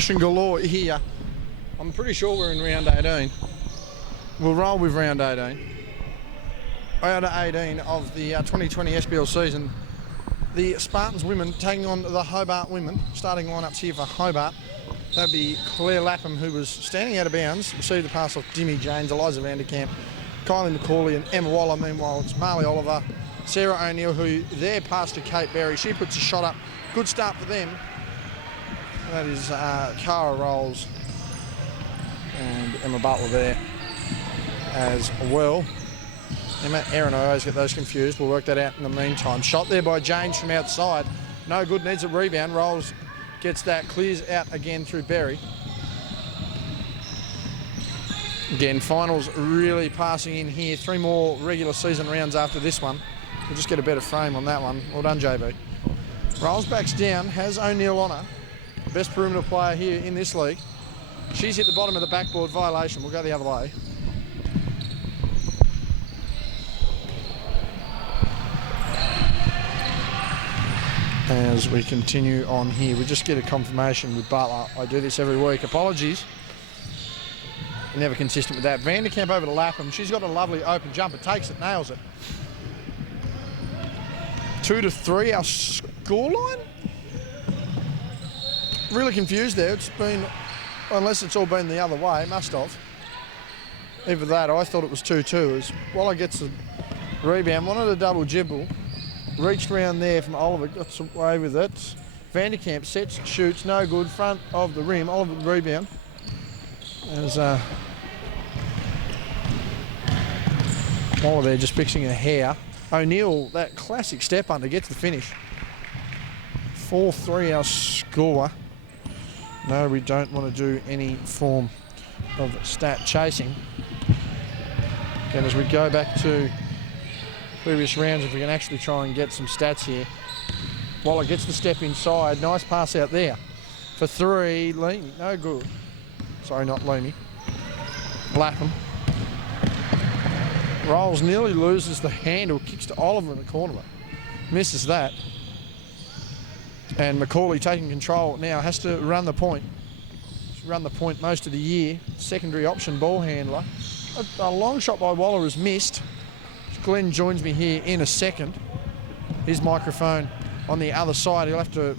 Action galore here. I'm pretty sure we're in round 18. We'll roll with round 18. Round 18 of the 2020 SBL season. The Spartans women taking on the Hobart women. Starting lineups here for Hobart. That'd be Claire Lapham, who was standing out of bounds, received the pass off Dimmy James, Eliza Vanderkamp, Kylie McCauley and Emma Waller. Meanwhile, it's Marley Oliver, Sarah O'Neill, who their pass to Kate Berry. She puts a shot up. Good start for them. That is Cara Rolls and Emma Butler there as well. Erin, I always get those confused. We'll work that out in the meantime. Shot there by James from outside. No good, needs a rebound. Rolls gets that, clears out again through Berry. Again, finals really passing in here. 3 more regular season rounds after this one. We'll just get a better frame on that one. Well done, JB. Rolls backs down, has O'Neill on her. Best perimeter player here in this league. She's hit the bottom of the backboard, violation. We'll go the other way. As we continue on here, we just get a confirmation with Butler. I do this every week. Apologies. Never consistent with that. Vanderkamp over to Lapham. She's got a lovely open jumper. Takes it, nails it. 2-3, our scoreline? Really confused there. It's been, unless it's all been the other way, must have. Either that, I thought it was 2-2. As Waller gets the rebound, wanted a double dribble. Reached around there from Oliver, got away with it. Vanderkamp sets, shoots, no good. Front of the rim, Oliver the rebound. As Waller there just fixing her hair. O'Neill, that classic step under, gets the finish. 4-3 our score. No, we don't want to do any form of stat chasing. Again, as we go back to previous rounds, if we can actually try and get some stats here. Waller gets the step inside. Nice pass out there. For 3, Leamy, no good. Sorry, not Leamy. Lapham. Rolls, nearly loses the handle, kicks to Oliver in the corner. Misses that. And McCauley taking control now, has to run the point. She's run the point most of the year. Secondary option ball handler. A long shot by Waller is missed. Glenn joins me here in a second. His microphone on the other side. He'll have to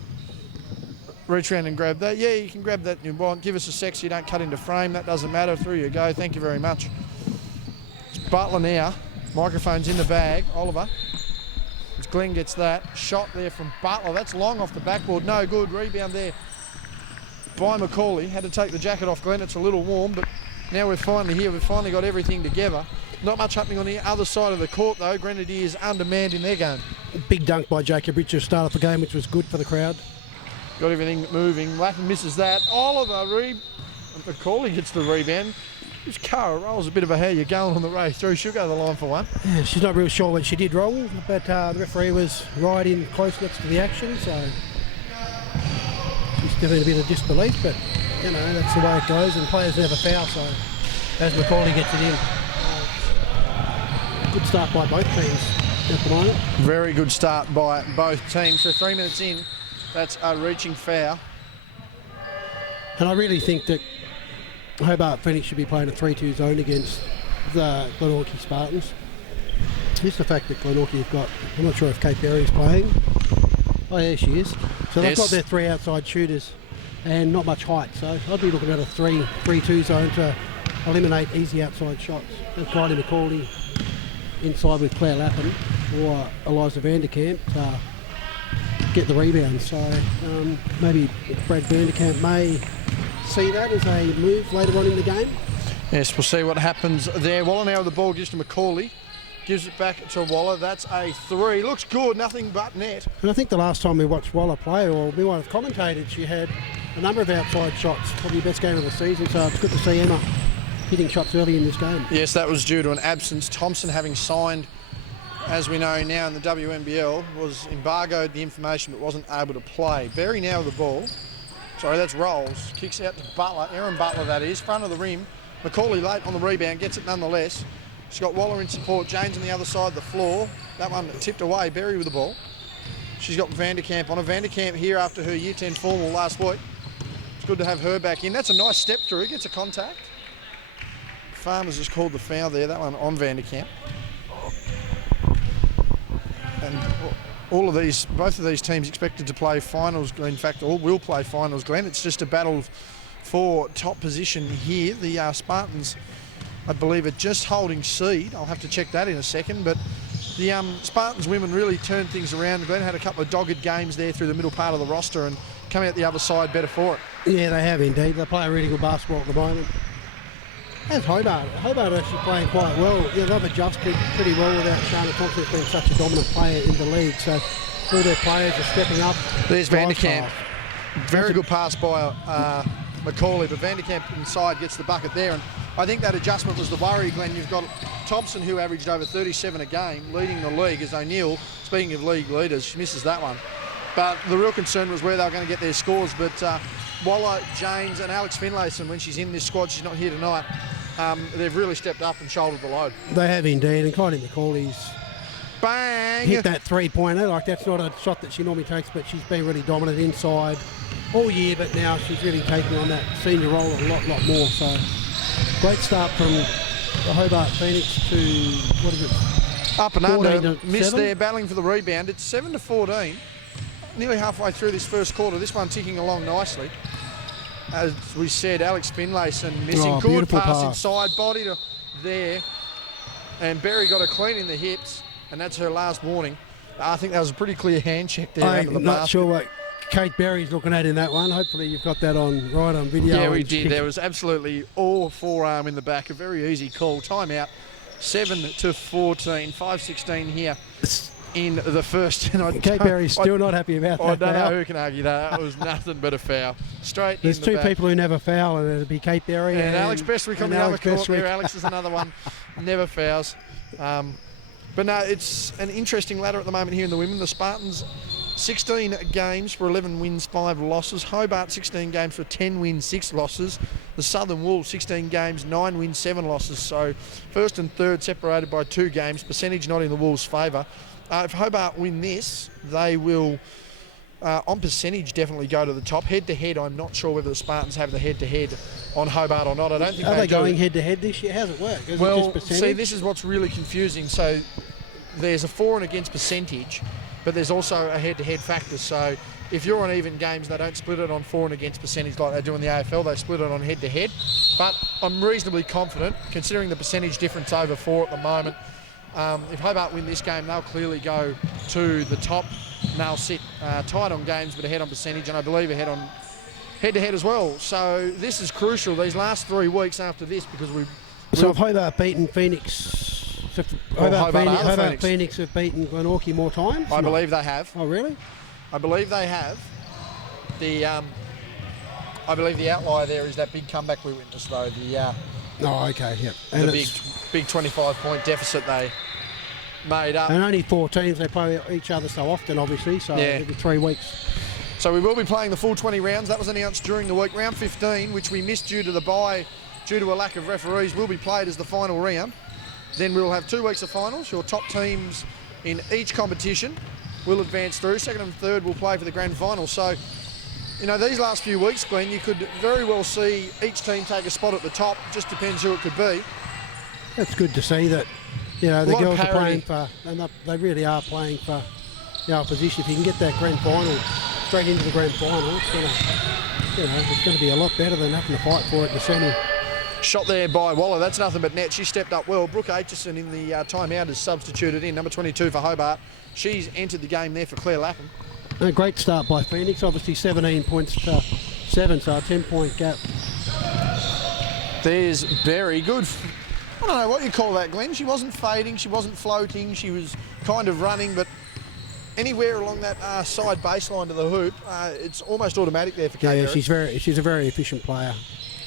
reach around and grab that. Yeah, you can grab that you want. Give us a sec so you don't cut into frame. That doesn't matter. Through you go. Thank you very much. It's Butler now. Microphone's in the bag. Oliver. As Glenn gets that. Shot there from Butler. That's long off the backboard. No good. Rebound there by McCauley. Had to take the jacket off Glenn. It's a little warm, but now we're finally here. We've finally got everything together. Not much happening on the other side of the court, though. Grenadiers undermanned in their game. Big dunk by Jacob Richards start of the game, which was good for the crowd. Got everything moving. Lapham misses that. Oliver, McCauley gets the rebound. This Cara Rolls a bit of a how you going on the way through. She'll go to the line for one. Yeah, she's not real sure what she did wrong, but the referee was right in close next to the action, so she's still in a bit of disbelief, but, you know, that's the way it goes, and players never foul, so as McCauley gets it in. Good start by both teams at the moment. Very good start by both teams. So 3 minutes in, that's a reaching foul. And I really think that Hobart Phoenix should be playing a 3-2 zone against the Glenorchy Spartans. Just the fact that Glenorchy have got, I'm not sure if Kate Berry is playing. Oh yeah, she is. So they've got their 3 outside shooters and not much height. So I'd be looking at a 3-2 zone to eliminate easy outside shots. And Kylie McCauley inside with Claire Lapham or Eliza Vanderkamp to get the rebound. So maybe Brad Vanderkamp may see that as a move later on in the game. Yes, we'll see what happens there. Waller now with the ball, gives to McCauley. Gives it back to Waller. That's a 3. Looks good, nothing but net. And I think the last time we watched Waller play, or we might have commentated, she had a number of outside shots, probably the best game of the season. So it's good to see Emma hitting shots early in this game. Yes, that was due to an absence. Thompson, having signed, as we know now in the WNBL, was embargoed the information but wasn't able to play. Berry now with the ball. Sorry, that's Rolls. Kicks out to Butler. Erin Butler, that is. Front of the rim. McCauley late on the rebound. Gets it nonetheless. She's got Waller in support. James on the other side of the floor. That one tipped away. Berry with the ball. She's got Vanderkamp on her. Vanderkamp here after her Year 10 formal last week. It's good to have her back in. That's a nice step through. Gets a contact. Farmers just called the foul there. That one on Vanderkamp. And both of these teams expected to play finals. In fact, all will play finals, Glenn. It's just a battle for top position here. The Spartans, I believe, are just holding seed. I'll have to check that in a second. But the Spartans women really turned things around. Glenn had a couple of dogged games there through the middle part of the roster and come out the other side better for it. Yeah, they have indeed. They play really good basketball at the moment. As Hobart actually playing quite well. Yeah, they've adjusted pretty well without Shana Thompson being such a dominant player in the league. So all their players are stepping up. There's Vanderkamp. Very good pass by Macaulay, but Vanderkamp inside gets the bucket there. And I think that adjustment was the worry, Glenn. You've got Thompson, who averaged over 37 a game, leading the league, as O'Neill, speaking of league leaders, she misses that one. But the real concern was where they were going to get their scores. But Waller, James and Alex Finlayson, when she's in this squad, she's not here tonight, they've really stepped up and shouldered the load. They have indeed, and Kylie McCauley's bang! Hit that three-pointer. Like, that's not a shot that she normally takes, but she's been really dominant inside all year, but now she's really taking on that senior role a lot more. So great start from the Hobart Phoenix to, what is it? Up and under, missed there, battling for the rebound. It's 7-14. Nearly halfway through this first quarter. This one ticking along nicely. As we said, Alex Finlayson missing. Good pass inside, body to there. And Berry got a clean in the hips, and that's her last warning. I think that was a pretty clear hand check there under the basket. I'm not sure what Kate Berry's looking at in that one. Hopefully you've got that right on video. Yeah, we did. There was absolutely all forearm in the back. A very easy call. Timeout. 7-14. 5:16 here in the first. And Kate Berry's still not happy about that. I don't know who can argue that. It was nothing but a foul. Straight There's in the back. two people who never foul, and it'll be Kate Berry and Alex Bestwick on the other court there. Alex is another one. Never fouls. But no, it's an interesting ladder at the moment here in the women. The Spartans, 16 games for 11 wins, 5 losses. Hobart, 16 games for 10 wins, 6 losses. The Southern Wolves, 16 games, 9 wins, 7 losses. So first and third separated by 2 games. Percentage not in the Wolves' favour. If Hobart win this, they will, on percentage, definitely go to the top. Head-to-head, I'm not sure whether the Spartans have the head-to-head on Hobart or not. I don't think Are they do. going head-to-head this year? How's it work? Is well, it just percentage? see, this is what's really confusing. So there's a for and against percentage, but there's also a head-to-head factor. So if you're on even games, they don't split it on for and against percentage like they do in the AFL. They split it on head-to-head. But I'm reasonably confident, considering the percentage difference over 4 at the moment. If Hobart win this game, they'll clearly go to the top, and they'll sit tight on games but ahead on percentage, and I believe ahead on head-to-head as well. So this is crucial these last 3 weeks after this, because So if Hobart beaten Phoenix, Hobart Phoenix have beaten Glenorchy more times? I believe they have. Oh, really? I believe they have. I believe the outlier there is that big comeback we witnessed, though. Oh, okay, yeah. And the big 25-point deficit they made up. And only 4 teams, they play each other so often, obviously, so every 3 weeks. So we will be playing the full 20 rounds. That was announced during the week. Round 15, which we missed due to the bye, due to a lack of referees, will be played as the final round. Then we'll have 2 weeks of finals. Your top teams in each competition will advance through. Second and third will play for the grand final. So, you know, these last few weeks, Glenn, you could very well see each team take a spot at the top. Just depends who it could be. It's good to see that, you know, the girls are playing for, and they really are playing for the opposition. If you can get that grand final, straight into the grand final, it's going to be a lot better than having to fight for it in the semi. Shot there by Waller. That's nothing but net. She stepped up well. Brooke Aitchison in the timeout is substituted in, number 22 for Hobart. She's entered the game there for Claire Lapham. A great start by Phoenix. Obviously 17 points to 7, so a 10-point gap. There's very good. I don't know what you call that, Glenn. She wasn't fading. She wasn't floating. She was kind of running, but anywhere along that side baseline to the hoop, it's almost automatic there for Kate. Yeah, she's a very efficient player.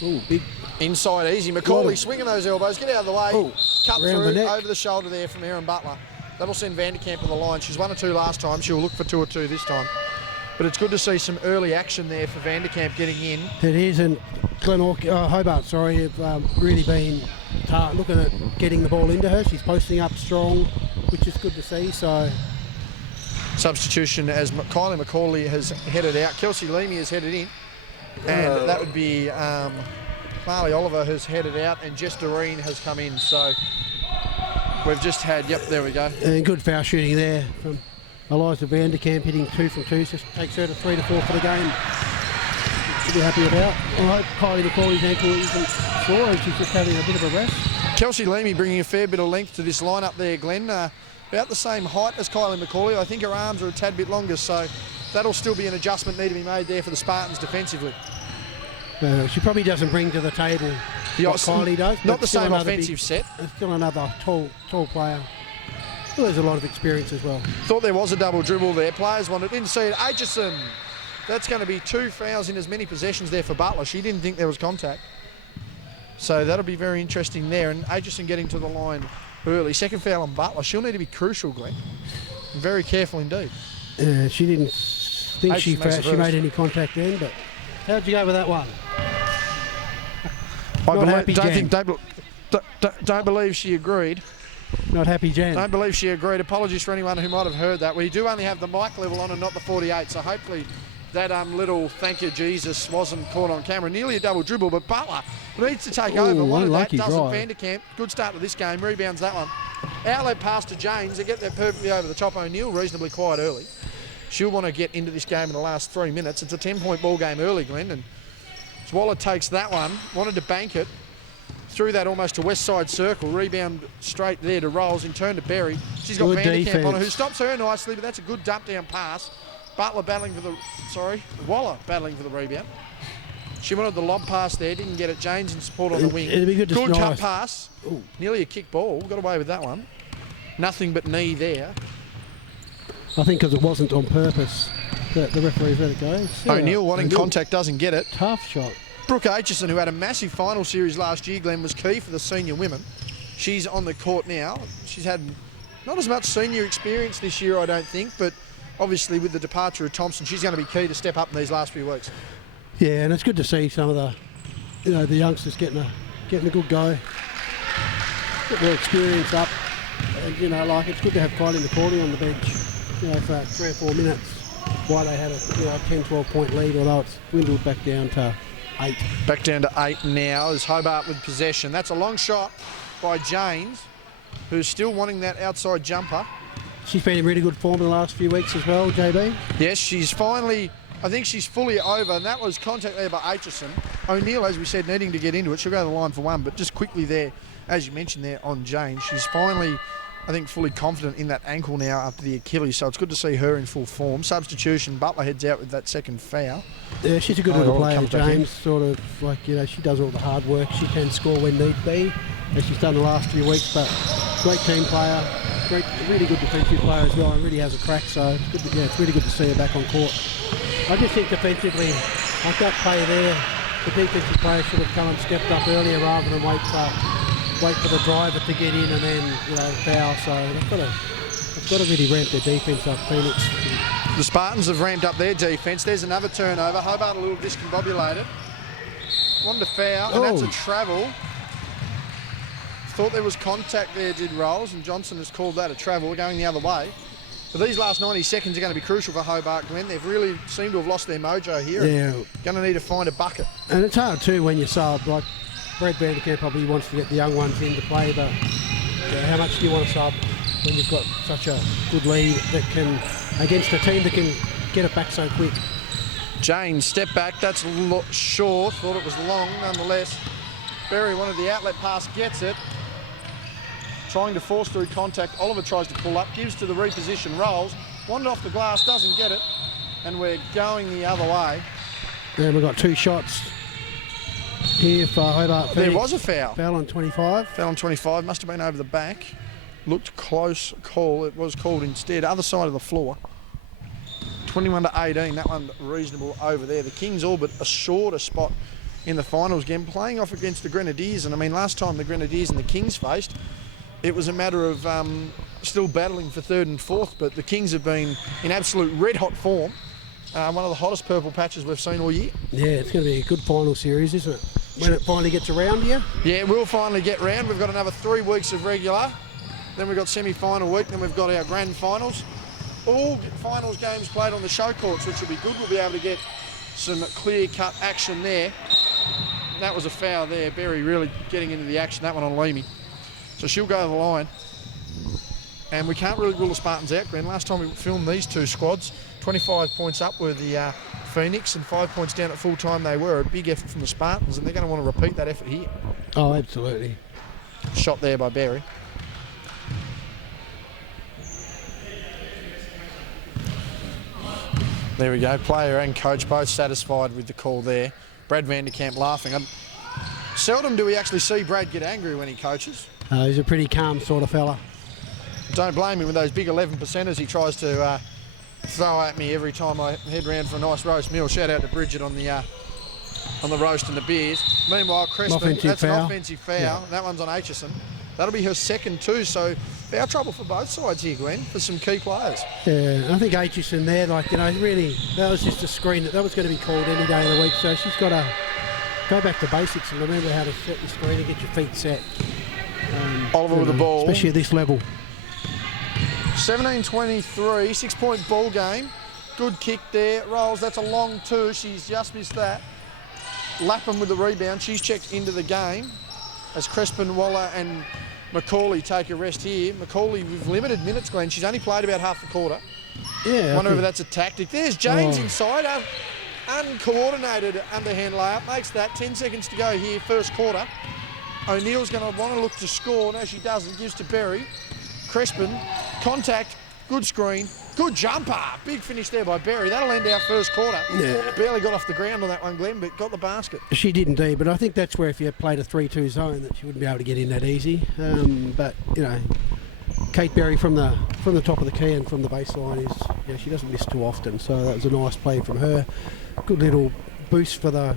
Ooh, big. Inside easy. Macaulay swinging those elbows. Get out of the way. Ooh, cut through over the shoulder there from Erin Butler. That'll send Vanderkamp to the line. She's 1 or 2 last time. She'll look for 2 or 2 this time. But it's good to see some early action there for Vanderkamp getting in. It is, and Hobart, have really been looking at getting the ball into her. She's posting up strong, which is good to see. So, substitution as Kylie McCauley has headed out. Kelsey Leamy has headed in. And that would be Marley Oliver has headed out and Jess Doreen has come in. So we've just had, yep, there we go. And good foul shooting there from Eliza Vanderkamp, hitting 2 from 2, so takes her to 3 to 4 for the game. Should be happy about. I hope Kylie McCauley's ankle isn't sore and she's just having a bit of a rest. Kelsey Leamy bringing a fair bit of length to this lineup there, Glenn. About the same height as Kylie McCauley. I think her arms are a tad bit longer, so that'll still be an adjustment need to be made there for the Spartans defensively. She probably doesn't bring to the table what Kylie does. Not the same offensive set. Still another tall player. Well, there's a lot of experience as well. Thought there was a double dribble there. Players wanted, didn't see it. Aitchison. That's going to be 2 fouls in as many possessions there for Butler. She didn't think there was contact. So that'll be very interesting there. And Aitchison getting to the line early. Second foul on Butler. She'll need to be crucial, Glenn. Very careful indeed. She didn't think she made any contact then, but how'd you go with that one? Don't believe she agreed. Not happy, Jan. Don't believe she agreed. Apologies for anyone who might have heard that. We do only have the mic level on and not the 48, so hopefully that little thank you Jesus wasn't caught on camera. Nearly a double dribble, but Butler needs to take over. One of that doesn't. Vanderkamp, good start to this game, rebounds that one. Outlet pass to James. They get that perfectly over the top. O'Neill reasonably quiet early. She'll want to get into this game in the last 3 minutes. It's a 10-point ball game early, Glenn, and Waller takes that one, wanted to bank it, threw that almost to west side circle, rebound straight there to Rolls, in turn to Berry. She's got Vanderkamp on her, who stops her nicely, but that's a good dump down pass. Waller battling for the rebound. She wanted the lob pass there, didn't get it. James in support on the wing. It'd be good to cut pass. Ooh. Nearly a kick ball, got away with that one. Nothing but knee there. I think because it wasn't on purpose that the referee let it go. O'Neill wanting contact, doesn't get it. Tough shot. Brooke Aitchison, who had a massive final series last year, Glenn, was key for the senior women. She's on the court now. She's had not as much senior experience this year, I don't think, but obviously with the departure of Thompson, she's going to be key to step up in these last few weeks. Yeah, and it's good to see some of the youngsters getting a good go, get their experience up, and it's good to have Kylie McCauley on the bench, for 3 or 4 minutes. Why they had a 10-12 point lead, although it's dwindled back down to 8. Back down to 8 now as Hobart with possession. That's a long shot by James, who's still wanting that outside jumper. She's been in really good form in the last few weeks as well, JB. Yes, she's finally, I think she's fully over, and that was contact there by Aitchison. O'Neill, as we said, needing to get into it. She'll go to the line for one, but just quickly there, as you mentioned there on James, she's finally, I think, fully confident in that ankle now after the Achilles, so it's good to see her in full form. Substitution, Butler heads out with that second foul. Yeah, she's a good little player, James, sort of she does all the hard work. She can score when need be, as she's done the last few weeks, but great team player, really good defensive player as well, and really has a crack, so it's really good to see her back on court. I just think defensively, like that play there, the defensive player should have come and stepped up earlier rather than wait for the driver to get in and then foul. So they've got to really ramp their defence up, Phoenix. The Spartans have ramped up their defence. There's another turnover. Hobart a little discombobulated. Wanted to foul, and that's a travel. Thought there was contact there, did Rolls, and Johnson has called that a travel, going the other way. But these last 90 seconds are going to be crucial for Hobart, Glenn. They've really seemed to have lost their mojo here. Yeah. Going to need to find a bucket. And it's hard too when you sub. Like Brad Vanderkamp probably wants to get the young ones into play, but how much do you want to sub when you've got such a good lead that can, against a team that can get it back so quick? James, step back. That's short. Thought it was long, nonetheless. Berry wanted the outlet pass, gets it. Trying to force through contact. Oliver tries to pull up, gives to the reposition, Rolls. Wanted off the glass, doesn't get it. And we're going the other way. And we've got 2 shots here for Hobart. There was a foul. Foul on 25. Foul on 25. Must have been over the back. Looked close call. It was called instead. Other side of the floor. 21 to 18. That one reasonable over there. The Kings all but assured a spot in the finals game, playing off against the Grenadiers. And I mean, last time the Grenadiers and the Kings faced, it was a matter of still battling for 3rd and 4th, but the Kings have been in absolute red-hot form. One of the hottest purple patches we've seen all year. Yeah, it's going to be a good final series, isn't it? When it finally gets around here. Yeah, it will finally get round. We've got another 3 weeks of regular. Then we've got semi-final week. Then we've got our grand finals. All finals games played on the show courts, which will be good. We'll be able to get some clear-cut action there. That was a foul there. Berry really getting into the action, that one on Leamy. So she'll go to the line. And we can't really rule the Spartans out, Glenn. Last time we filmed these two squads, 25 points up were the Phoenix and 5 points down at full time they were. A big effort from the Spartans, and they're going to want to repeat that effort here. Oh, absolutely. Shot there by Berry. There we go. Player and coach both satisfied with the call there. Brad Vanderkamp laughing. Seldom do we actually see Brad get angry when he coaches. He's a pretty calm sort of fella. Don't blame him with those big 11%ers he tries to throw at me every time I head round for a nice roast meal. Shout out to Bridget on the roast and the beers. Meanwhile, Crespin, that's an offensive foul. Yeah. That one's on Aitchison. That'll be her second too, so foul trouble for both sides here, Glenn, for some key players. Yeah, I think Aitchison there, really, that was just a screen that was going to be called any day of the week, so she's got to go back to basics and remember how to set the screen and get your feet set. Oliver with the ball. Especially at this level. 17-23, 6-point ball game. Good kick there. Rolls, that's a long two. She's just missed that. Lapham with the rebound. She's checked into the game as Crespin, Waller and Macaulay take a rest here. Macaulay with limited minutes, Glenn. She's only played about half the quarter. Yeah. Wonder whether that's a tactic. There's James inside. Uncoordinated underhand layup. Makes that. 10 seconds to go here, first quarter. O'Neill's going to want to look to score. No, she doesn't. Gives to Berry. Crespin, contact, good screen, good jumper. Big finish there by Berry. That'll end our first quarter. Yeah. Barely got off the ground on that one, Glenn, but got the basket. She did indeed, but I think that's where if you played a 3-2 zone that she wouldn't be able to get in that easy. But, Kate Berry from the top of the key and from the baseline is, she doesn't miss too often, so that was a nice play from her. Good little boost for the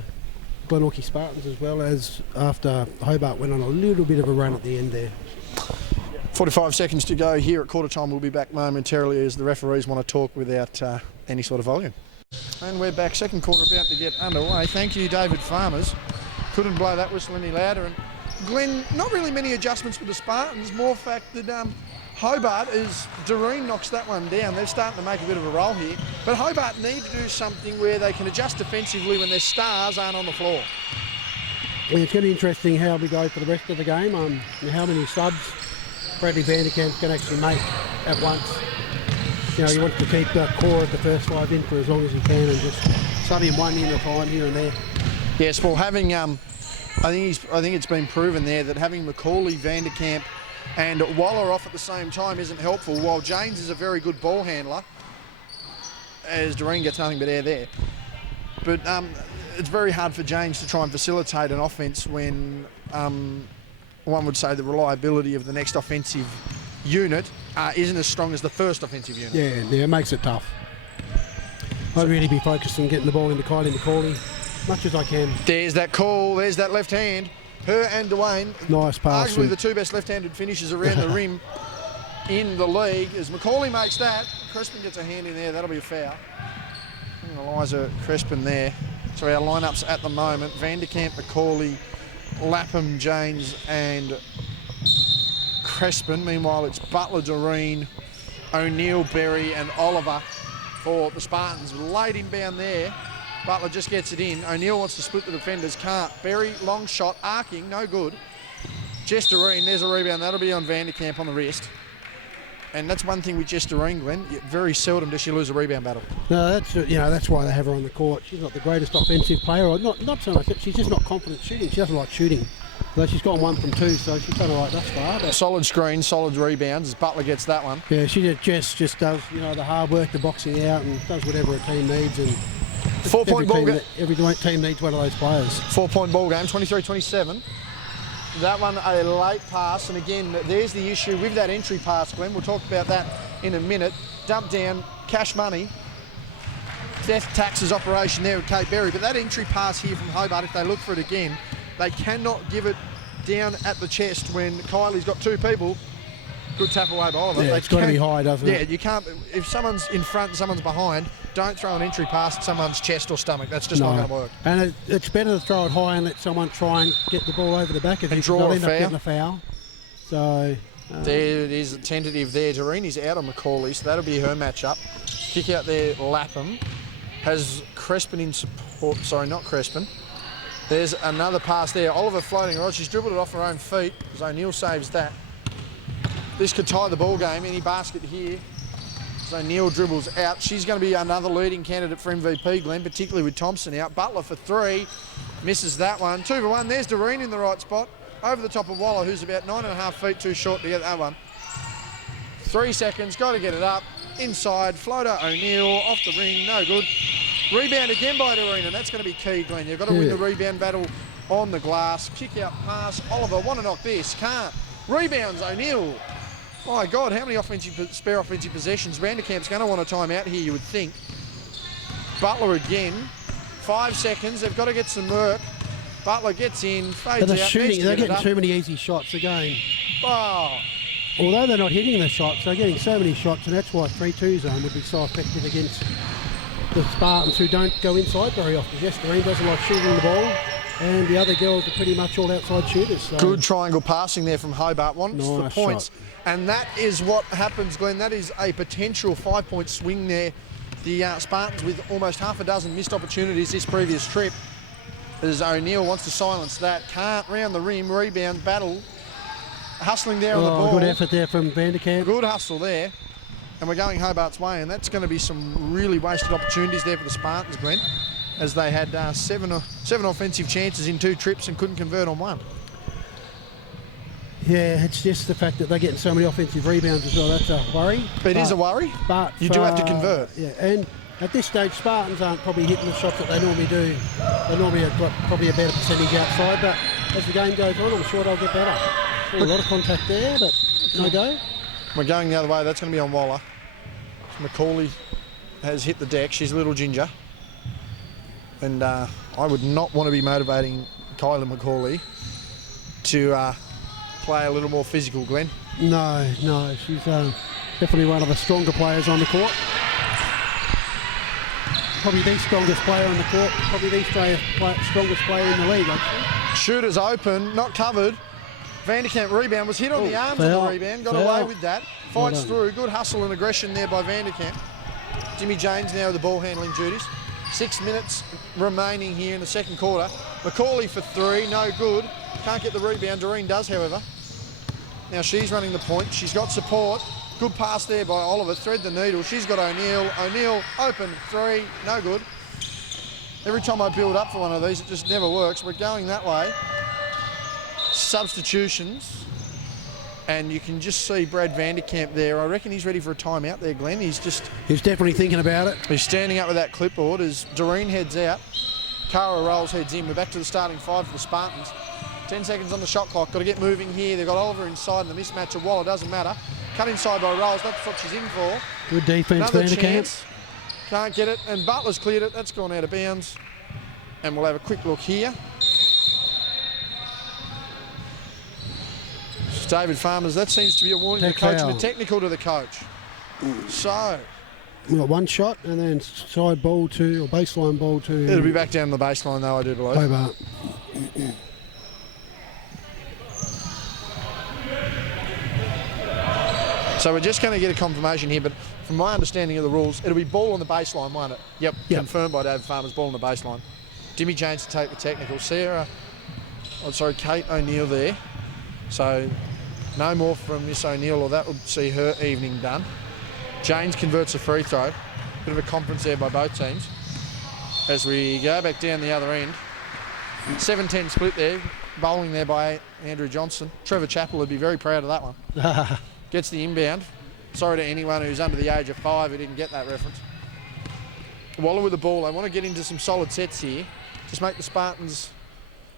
Glenorchy Spartans as well, as after Hobart went on a little bit of a run at the end there. 45 seconds to go here at quarter time. We'll be back momentarily as the referees want to talk without any sort of volume. And we're back, second quarter about to get underway. Thank you, David Farmers. Couldn't blow that whistle any louder. And Glenn, not really many adjustments for the Spartans. More fact that Hobart, as Doreen knocks that one down, they're starting to make a bit of a roll here. But Hobart need to do something where they can adjust defensively when their stars aren't on the floor. Well, it's going to be interesting how we go for the rest of the game. How many subs Bradley Vanderkamp can actually make at once. He wants to keep the core of the first five in for as long as he can and just sub him one in at a time here and there. Yes, well, having I think it's been proven there that having Macaulay, Vanderkamp and Waller off at the same time isn't helpful, while James is a very good ball handler, as Doreen gets nothing but air there. But it's very hard for James to try and facilitate an offence when one would say the reliability of the next offensive unit isn't as strong as the first offensive unit. Yeah, it makes it tough. I'd really be focused on getting the ball into Kylie Macaulay much as I can. There's that call, there's that left hand. Her and Dwayne, nice pass. Arguably the two best left-handed finishers around the rim in the league. As Macaulay makes that, Crespin gets a hand in there, that'll be a foul. Eliza Crespin there. So our lineups at the moment, Vanderkamp, Macaulay, Lapham, James and Crespin. Meanwhile, it's Butler, Doreen, O'Neill, Berry and Oliver for the Spartans. Late inbound there. Butler just gets it in. O'Neill wants to split the defenders, can't. Berry, long shot, arcing, no good. Jess Doreen, there's a rebound. That'll be on Vanderkamp on the wrist. And that's one thing with Jess Doreen, Glenn. Very seldom does she lose a rebound battle. No, that's why they have her on the court. She's not the greatest offensive player, or not so much. She's just not confident shooting. She doesn't like shooting. Though she's got 1 from 2, so she's done all right thus far. But solid screen, solid rebounds as Butler gets that one. Yeah, Jess just does the hard work, the boxing out, and does whatever a team needs. And 4-point ball game. Every team needs one of those players. 4-point ball game, 23-27. That one a late pass, and again, there's the issue with that entry pass, Glenn. We'll talk about that in a minute. Dump down, cash money. Death taxes operation there with Kate Berry, but that entry pass here from Hobart, if they look for it again, they cannot give it down at the chest when Kylie's got two people. Good tap away by Oliver. Yeah, it's got to be high, doesn't it? Yeah, you can't, if someone's in front and someone's behind, don't throw an entry pass at someone's chest or stomach. That's just not going to work. And it's better to throw it high and let someone try and get the ball over the back of you. And draw a foul. Getting a foul. So there it is, a tentative there. Doreen is out on Macaulay, so that'll be her matchup. Kick out there, Lapham. has Crespin in support. Sorry, not Crespin. There's another pass there. Oliver floating right. She's dribbled it off her own feet as O'Neill saves that. This could tie the ball game. Any basket here. As O'Neill dribbles out. She's going to be another leading candidate for MVP, Glenn, particularly with Thompson out. Butler for 3. Misses that one. 2 for 1. There's Doreen in the right spot. Over the top of Waller, who's about 9.5 feet too short to get that one. 3 seconds. Got to get it up. Inside. Floater O'Neill. Off the ring. No good. Rebound again by Doreen, and that's going to be key, Glenn. You've got to win the rebound battle on the glass. Kick out pass. Oliver want to knock this. Can't. Rebounds O'Neill. My God, how many spare offensive possessions? Vanderkamp's going to want a timeout here, you would think. Butler again. 5 seconds. They've got to get some work. Butler gets in, fades but they're out. shooting. They're getting too many easy shots again. Oh. Although they're not hitting the shots, they're getting so many shots, and that's why 3-2 zone would be so effective against the Spartans, who don't go inside very often. Yes, Doreen doesn't like shooting the ball, and the other girls are pretty much all outside shooters. So. Good triangle passing there from Hobart. Wants the points. Shot. And that is what happens, Glenn. That is a potential 5-point swing there. The Spartans with almost half a dozen missed opportunities this previous trip. As O'Neill wants to silence that. Can't. Round the rim. Rebound. Battle. Hustling there on the ball. Good effort there from Vanderkamp. Good hustle there. And we're going Hobart's way. And that's going to be some really wasted opportunities there for the Spartans, Glenn. As they had seven offensive chances in 2 trips and couldn't convert on 1. Yeah, it's just the fact that they're getting so many offensive rebounds as well. That's a worry. It is a worry. But you do have to convert. Yeah, and at this stage, Spartans aren't probably hitting the shots that they normally do. They normally have got probably a better percentage outside, but as the game goes on, I'm sure they'll get better. A lot of contact there, but no go. We're going the other way. That's going to be on Waller. Macaulay has hit the deck. She's a little ginger. And I would not want to be motivating Kyla Macaulay to play a little more physical, Glenn. No, she's definitely one of the stronger players on the court. Probably the strongest player on the court. Probably the strongest player in the league, actually. Shooters open, not covered. Vanderkamp rebound, was hit on the arms of the rebound, got away with that. Fights through, good hustle and aggression there by Vanderkamp. Jimmy James now with the ball handling duties. 6 minutes remaining here in the second quarter. Macaulay for 3, no good. Can't get the rebound, Doreen does, however. Now she's running the point, she's got support. Good pass there by Oliver, thread the needle. She's got O'Neill. O'Neill open 3, no good. Every time I build up for one of these, it just never works. We're going that way. Substitutions. And you can just see Brad Vanderkamp there. I reckon he's ready for a timeout there, Glenn. He's definitely thinking about it. He's standing up with that clipboard as Doreen heads out. Cara rolls heads in. We're back to the starting 5 for the Spartans. 10 seconds on the shot clock. Got to get moving here. They've got Oliver inside and the mismatch of Waller. Doesn't matter. Cut inside by Rolls. That's what she's in for. Good defence, Vanderkamp. Can't get it. And Butler's cleared it. That's gone out of bounds. And we'll have a quick look here. David Farmers, that seems to be a warning to the coach and a technical to the coach. So. We've got one shot and then side ball to, or baseline ball to. It'll be back down the baseline though, I do believe. Hobart. So we're just going to get a confirmation here, but from my understanding of the rules, it'll be ball on the baseline, won't it? Yep. Confirmed by David Farmers, ball on the baseline. Jimmy James to take the technical. Kate O'Neill there. So no more from Miss O'Neill, or that would see her evening done. James converts a free throw. Bit of a conference there by both teams. As we go back down the other end. 7-10 split there. Bowling there by Andrew Johnson. Trevor Chappell would be very proud of that one. Gets the inbound. Sorry to anyone who's under the age of 5 who didn't get that reference. Waller with the ball. I want to get into some solid sets here. Just make the Spartans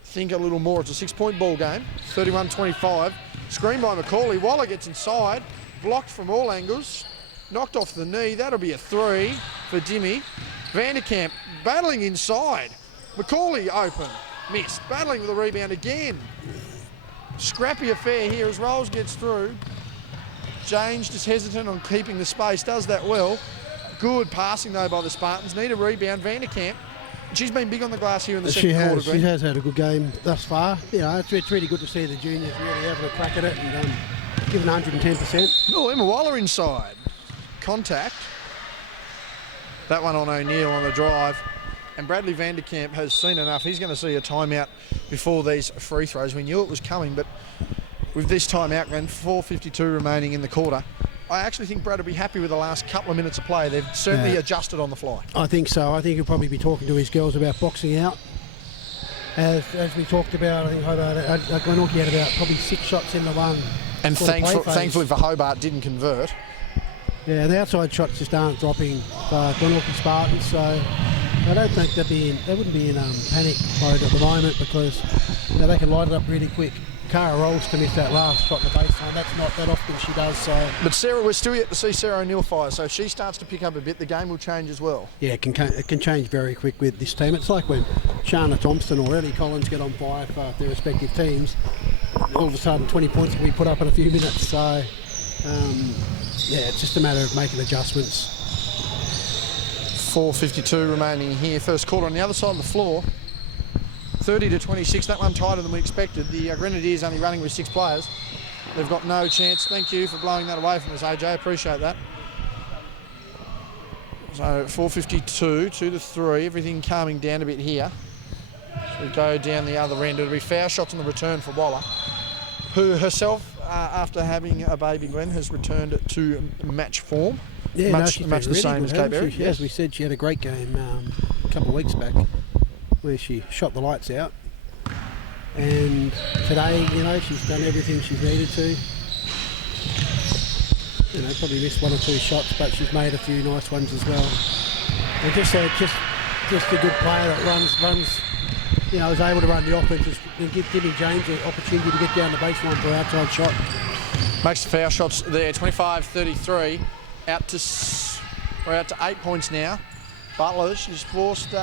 think a little more. It's a 6-point ball game. 31-25. Screen by Macaulay. Waller gets inside. Blocked from all angles. Knocked off the knee. That'll be a 3 for Dimmy. Vanderkamp battling inside. Macaulay open. Missed. Battling with the rebound again. Scrappy affair here as Rolls gets through. James just hesitant on keeping the space. Does that well. Good passing though by the Spartans. Need a rebound. Vanderkamp. She's been big on the glass here in the second quarter. She has had a good game thus far. You know, it's really good to see the juniors really having a crack at it and giving 110%. Oh, Emma Waller inside. Contact. That one on O'Neill on the drive. And Bradley Vanderkamp has seen enough. He's going to see a timeout before these free throws. We knew it was coming, but with this timeout, Glenn, 4:52 remaining in the quarter, I actually think Brad will be happy with the last couple of minutes of play. They've certainly adjusted on the fly. I think so. I think he'll probably be talking to his girls about boxing out. As we talked about, I think Hobart, Glenorchy had about probably 6 shots in the one. And thankfully for Hobart, didn't convert. Yeah, the outside shots just aren't dropping for Glenorchy Spartans, so I don't think they wouldn't be in panic mode at the moment, because they can light it up really quick. Cara rolls to miss that last shot at the baseline. That's not that often she does. So. But Sarah, we're still yet to see Sarah O'Neill fire, so if she starts to pick up a bit, the game will change as well. Yeah, it can change very quick with this team. It's like when Shana Thompson or Ellie Collins get on fire for their respective teams. All of a sudden, 20 points will be put up in a few minutes. So, it's just a matter of making adjustments. 4:52 remaining here, first quarter. On the other side of the floor, 30-26, that one tighter than we expected. The Grenadiers only running with 6 players. They've got no chance. Thank you for blowing that away from us, AJ. Appreciate that. So 4:52, 2-3, everything calming down a bit here. So we go down the other end. It'll be foul shots on the return for Waller, who herself, after having a baby, Glenn, has returned to match form. Yeah, much the really same as Cape Berry. As we said, she had a great game a couple of weeks back, where she shot the lights out. And today, she's done everything she's needed to. Probably missed 1 or 2 shots, but she's made a few nice ones as well. And just a good player that runs. Is able to run the offense and give Timmy James an opportunity to get down the baseline for an outside shot. Makes the foul shots there, 25-33. We're out to 8 points now. Butler, she's forced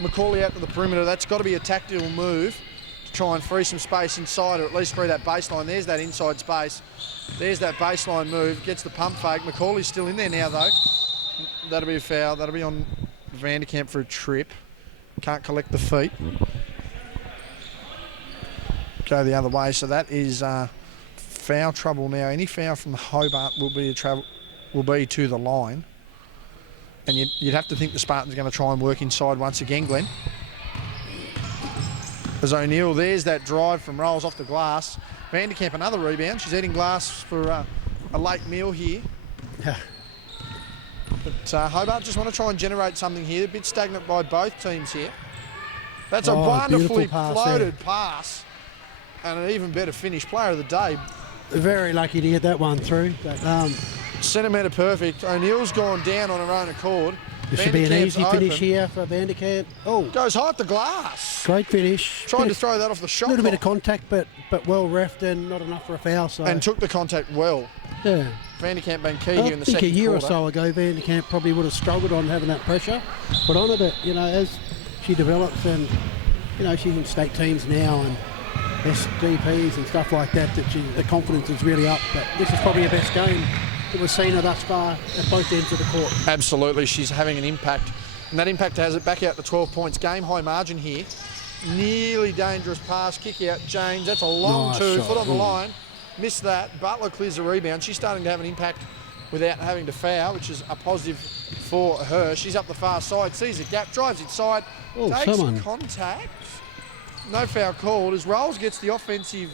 Macaulay out to the perimeter. That's got to be a tactical move to try and free some space inside, or at least free that baseline. There's that inside space. There's that baseline move. Gets the pump fake. Macaulay's still in there now, though. That'll be a foul. That'll be on Vanderkamp for a trip. Can't collect the feet. Go the other way. So that is foul trouble now. Any foul from the Hobart will be to the line. And you'd have to think the Spartans are going to try and work inside once again, Glenn. As O'Neill, there's that drive from rolls off the glass. Vanderkamp, another rebound. She's eating glass for a late meal here. But Hobart just want to try and generate something here. A bit stagnant by both teams here. That's a wonderfully floated pass. And an even better finish. Player of the day. Very lucky to get that one through. Centimetre perfect. O'Neill's gone down on her own accord. This should be an easy finish here for Vanderkamp. Oh, goes high at the glass. Great finish. Tried to throw that off the shot. A little bit of contact, but well refed and not enough for a foul. So. And took the contact well. Yeah. Vanderkamp been key here in the second quarter. I think a year or so ago, Vanderkamp probably would have struggled on having that pressure put on her. But as she develops and she's in state teams now and SDPs and stuff like that, the confidence is really up. But this is probably her best game that we've seen her thus far at both ends of the court. Absolutely, she's having an impact. And that impact has it back out to 12 points. Game high margin here. Nearly dangerous pass, kick out James. That's a long nice two, shot. foot on the line. Missed that. Butler clears the rebound. She's starting to have an impact without having to foul, which is a positive for her. She's up the far side, sees a gap, drives inside, takes contact. No foul called as Rolls gets the offensive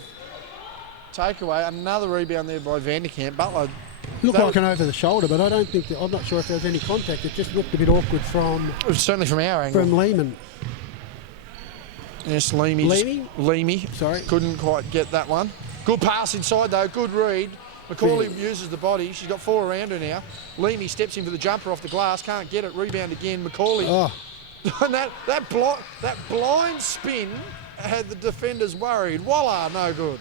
takeaway. Another rebound there by Vanderkamp. Butler looked like an over the shoulder, but I don't think I'm not sure if there was any contact. It just looked a bit awkward from. It was certainly from our angle. From Lehman. Yes, Leamy. Sorry. Couldn't quite get that one. Good pass inside though. Good read. Macaulay uses the body. She's got 4 around her now. Leamy steps in for the jumper off the glass. Can't get it. Rebound again. Macaulay. Oh. And that blind spin had the defenders worried. Voila, no good.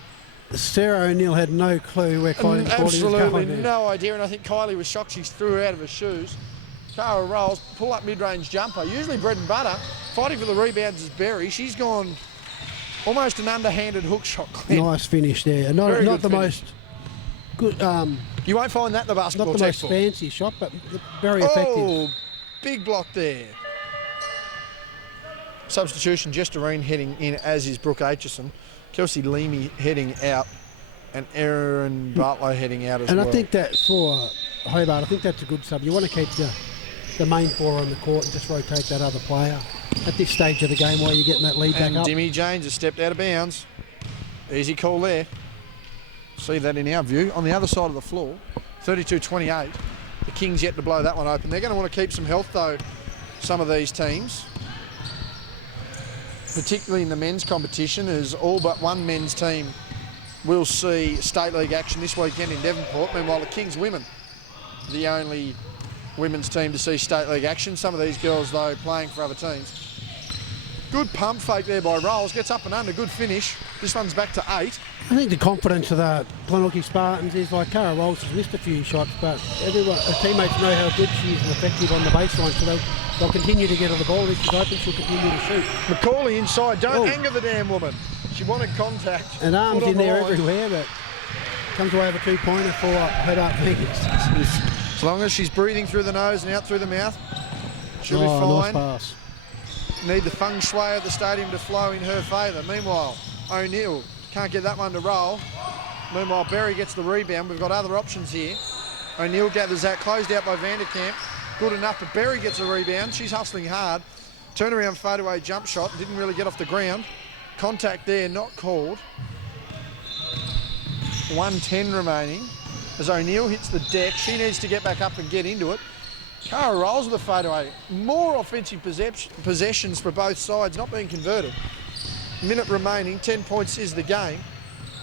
Sarah O'Neill had no clue where Kylie was going. Absolutely no idea, and I think Kylie was shocked she threw her out of her shoes. Cara Rolls, pull up mid-range jumper, usually bread and butter. Fighting for the rebounds is Berry. She's gone almost an underhanded hook shot. Glenn. Nice finish there. Not the most good. You won't find that in the basketball. Not the most fancy shot, but very effective. Oh, big block there. Substitution, Jesterine heading in, as is Brooke Aitchison. Kelsey Leamy heading out, and Erin Bartlow heading out as well. And I think that for Hobart, I think that's a good sub. You want to keep the the main four on the court and just rotate that other player at this stage of the game while you're getting that lead back up. Dimmy James has stepped out of bounds. Easy call there. See that in our view. On the other side of the floor, 32-28. The Kings yet to blow that one open. They're going to want to keep some health though, some of these teams. Particularly in the men's competition, as all but one men's team will see State League action this weekend in Devonport. Meanwhile, the Kings women, the only women's team to see State League action. Some of these girls, though, playing for other teams. Good pump fake there by Rolls. Gets up and under. Good finish. This one's back to 8. I think the confidence of the Glenorchy Spartans is like Cara Rolls has missed a few shots, but everyone, the teammates know how good she is and effective on the baseline, so they'll continue to get on the ball. If she's open, she'll continue to shoot. Macaulay inside. Don't anger the damn woman. She wanted contact. And arms in there everywhere, but comes away with a 2-pointer for Hobart Phoenix. As long as she's breathing through the nose and out through the mouth, she'll be fine. Nice pass. Need the feng shui of the stadium to flow in her favour. Meanwhile, O'Neill can't get that one to roll. Meanwhile, Berry gets the rebound. We've got other options here. O'Neill gathers that, closed out by Vanderkamp. Good enough, but Berry gets a rebound. She's hustling hard. Turnaround fadeaway jump shot. Didn't really get off the ground. Contact there, not called. 1:10 remaining. As O'Neill hits the deck, she needs to get back up and get into it. Cara rolls with a fadeaway. More offensive possessions for both sides, not being converted. Minute remaining, 10 points is the game.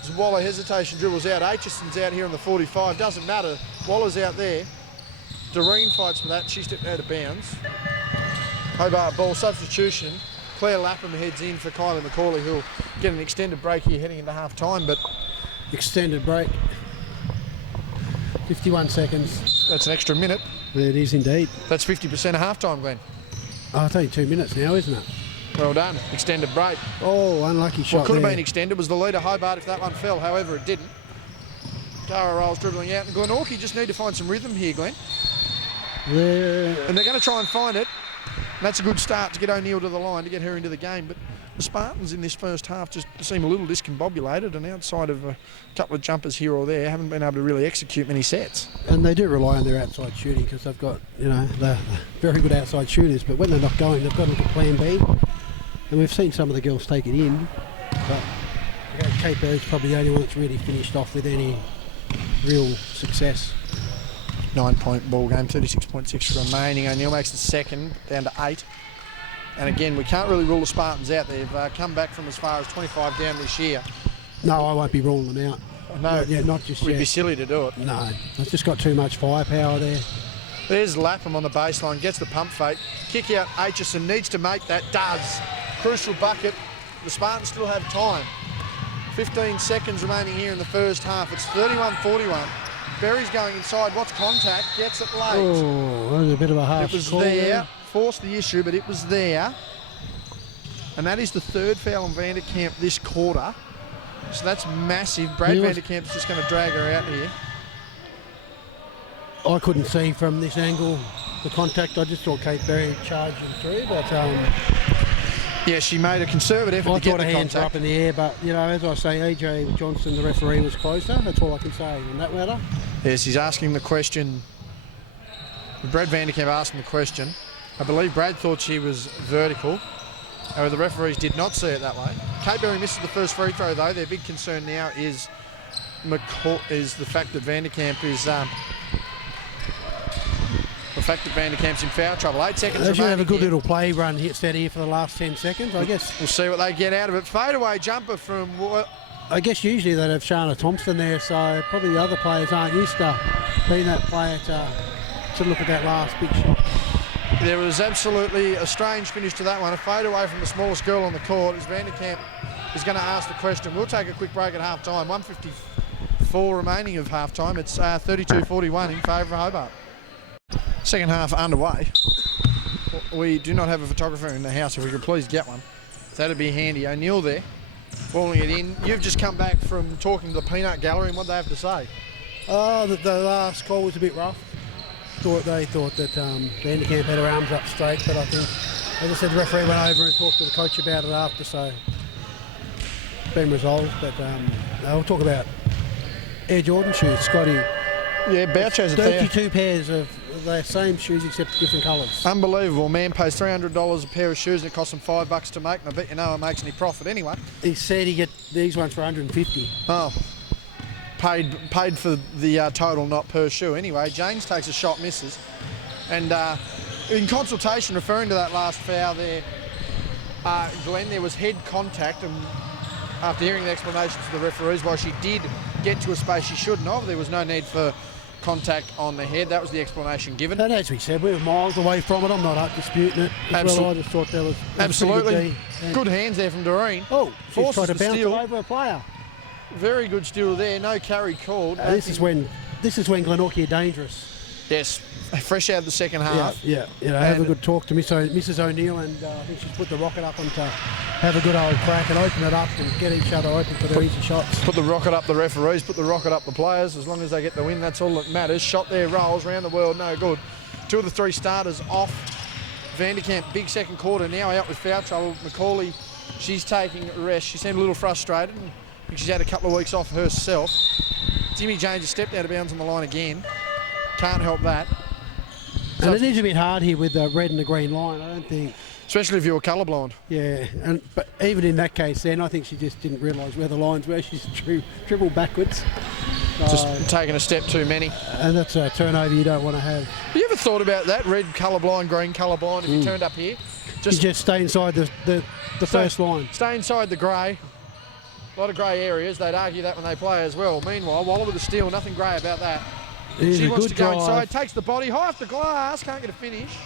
As Waller hesitation dribbles out. Aitchison's out here on the 45. Doesn't matter. Waller's out there. Doreen fights for that. She stepped out of bounds. Hobart ball substitution. Claire Lapham heads in for Kylie Macaulay, who'll get an extended break here heading into half time. But extended break. 51 seconds. That's an extra minute. It is indeed. That's 50% of half time, Glenn. Oh, it's only 2 minutes now, isn't it? Well done. Extended break. Oh, unlucky shot. What could there. have been extended was the leader Hobart if that one fell. However, it didn't. Cara rolls dribbling out. And Glenorchy just need to find some rhythm here, Glenn. There. And they're going to try and find it. And that's a good start to get O'Neill to the line, to get her into the game. But the Spartans in this first half just seem a little discombobulated, and outside of a couple of jumpers here or there, haven't been able to really execute many sets. And they do rely on their outside shooting because they've got, they're very good outside shooters. But when they're not going, they've got a little plan B. And we've seen some of the girls take it in. But Kate Berry's probably the only one that's really finished off with any real success. 9-point ball game, 36.6 remaining. O'Neill makes the second, down to 8. And again, we can't really rule the Spartans out. They've come back from as far as 25 down this year. No, I won't be ruling them out. No, not just we'd yet. be silly to do it. No, they've just got too much firepower there. There's Lapham on the baseline, gets the pump fake. Kick out, Aitchison needs to make that, does. Crucial bucket. The Spartans still have time. 15 seconds remaining here in the first half. It's 31-41. Berry's going inside, what's contact, gets it late. Oh, that was a bit of a harsh call there. Forced the issue, but it was there. And that is the third foul on Vanderkamp this quarter. So that's massive. Brad Vanderkamp's just going to drag her out here. I couldn't see from this angle the contact. I just saw Kate Berry charging through, but yeah, she made a conservative effort to get the contact. I thought her hands were up in the air, but as I say, AJ Johnson, the referee, was closer. That's all I can say in that matter. Yes, he's asking the question. Brad Vanderkamp asked him the question. I believe Brad thought she was vertical. However, the referees did not see it that way. Kate Berry misses the first free throw, though. Their big concern now is the fact that Vanderkamp is in foul trouble. 8 seconds remaining. They should have a good little play run hits that here for the last 10 seconds, I guess. We'll see what they get out of it. Fadeaway jumper from... I guess usually they'd have Shana Thompson there, so probably the other players aren't used to being that player to look at that last big shot. There was absolutely a strange finish to that one. A fadeaway from the smallest girl on the court as Vanderkamp is going to ask the question. We'll take a quick break at half-time. 1:54 remaining of half-time. It's 32-41 in favour of Hobart. Second half underway. We do not have a photographer in the house. If we could please get one, that'd be handy. O'Neill there, balling it in. You've just come back from talking to the Peanut Gallery, and what they have to say? Oh, the last call was a bit rough. They thought that Vanderkamp had her arms up straight, but I think, as I said, the referee went over and talked to the coach about it after, so it's been resolved. But we'll talk about Air Jordan shoes, Scotty. Yeah, Boucher's 32 pairs of the same shoes except different colours. Unbelievable. Man pays $300 a pair of shoes and it costs him $5 to make, and I bet you no one makes any profit anyway. He said he get these ones for 150. Oh. Paid for the total, not per shoe. Anyway, James takes a shot, misses. And in consultation, referring to that last foul there, Glenn, there was head contact, and after hearing the explanations of the referees why she did get to a space she shouldn't have, there was no need for contact on the head. That was the explanation given. And as we said, we were miles away from it. I'm not disputing it. Well, I just thought there was absolutely good hands there from Doreen. Oh, she's tried to bounce steal. it over a player. Very good steal there. No carry called. This is when Glenorchy are dangerous. Yes, fresh out of the second half. Yeah. You know, have a good talk to Mrs. O'Neill, and I think she's put the rocket up and to have a good old crack and open it up and get each other open for their easy shots. Put the rocket up the referees, put the rocket up the players. As long as they get the win, that's all that matters. Shot there, rolls around the world, no good. 2 of the 3 starters off. Vanderkamp, big second quarter, now out with foul trouble. Macaulay, she's taking a rest. She seemed a little frustrated. I think she's had a couple of weeks off herself. Jimmy James has stepped out of bounds on the line again. Can't help that. And it is a bit hard here with the red and the green line, I don't think. Especially if you're colourblind. Yeah, but even in that case then, I think she just didn't realise where the lines were. She's dribbled backwards. Just taking a step too many. And that's a turnover you don't want to have. Have you ever thought about that? Red colourblind, green colourblind, if you turned up here? You just stay inside the first line. Stay inside the grey. A lot of grey areas. They'd argue that when they play as well. Meanwhile, Waller with the steal, nothing grey about that. She wants to go inside, takes the body, high off the glass, can't get a finish.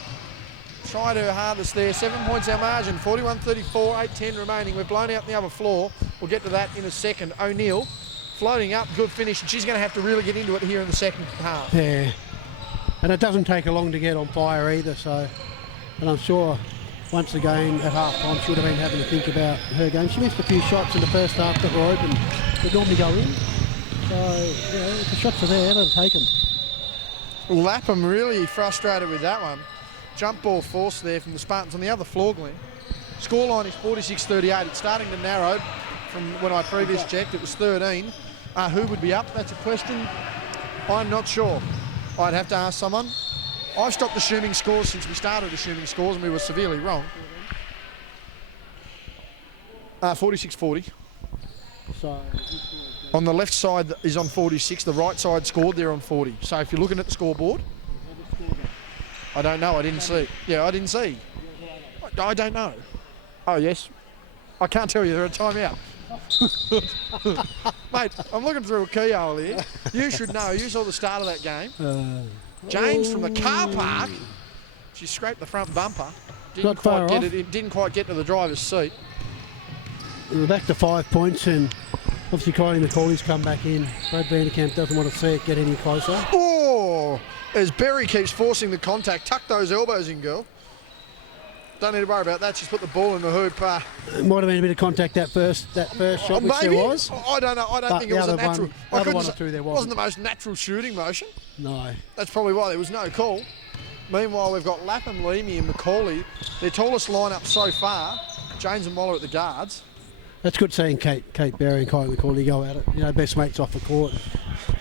Tried her hardest there. 7 points our margin, 41-34, 8-10 remaining. We're blown out on the other floor. We'll get to that in a second. O'Neill floating up, good finish, and she's going to have to really get into it here in the second half. Yeah, and it doesn't take her long to get on fire either, so, and I'm sure once again at half time she would have been having to think about her game. She missed a few shots in the first half that were open that normally go in. So, you know, if the shots are there, they'll take them. Lapham really frustrated with that one. Jump ball force there from the Spartans on the other floor, Glenn. Scoreline is 46-38. It's starting to narrow from when I previous checked. It was 13. Who would be up? That's a question. I'm not sure. I'd have to ask someone. I've stopped assuming scores since we started assuming scores, and we were severely wrong. 46-40. So on the left side is on 46. The right side scored, they're on 40. So if you're looking at the scoreboard, I don't know. I didn't see. Yeah, I didn't see. I don't know. Oh, yes. I can't tell you. They're at timeout. Mate, I'm looking through a keyhole here. You should know. You saw the start of that game. James from the car park. She scraped the front bumper. Didn't quite get to the driver's seat. We're back to 5 points, and obviously Kylie McCauley's come back in. Brad Vanderkamp doesn't want to see it get any closer. Oh! As Berry keeps forcing the contact. Tuck those elbows in, girl. Don't need to worry about that. She's put the ball in the hoop. It might have been a bit of contact that first shot, which there was. I don't know. I don't think it was a natural. The other one or two there wasn't the most natural shooting motion. No. That's probably why there was no call. Meanwhile, we've got Lapham, Leamy and Macaulay. Their tallest lineup so far. James and Waller at the guards. That's good seeing Kate Berry and Kylie McCauley go at it. You know, best mates off the court.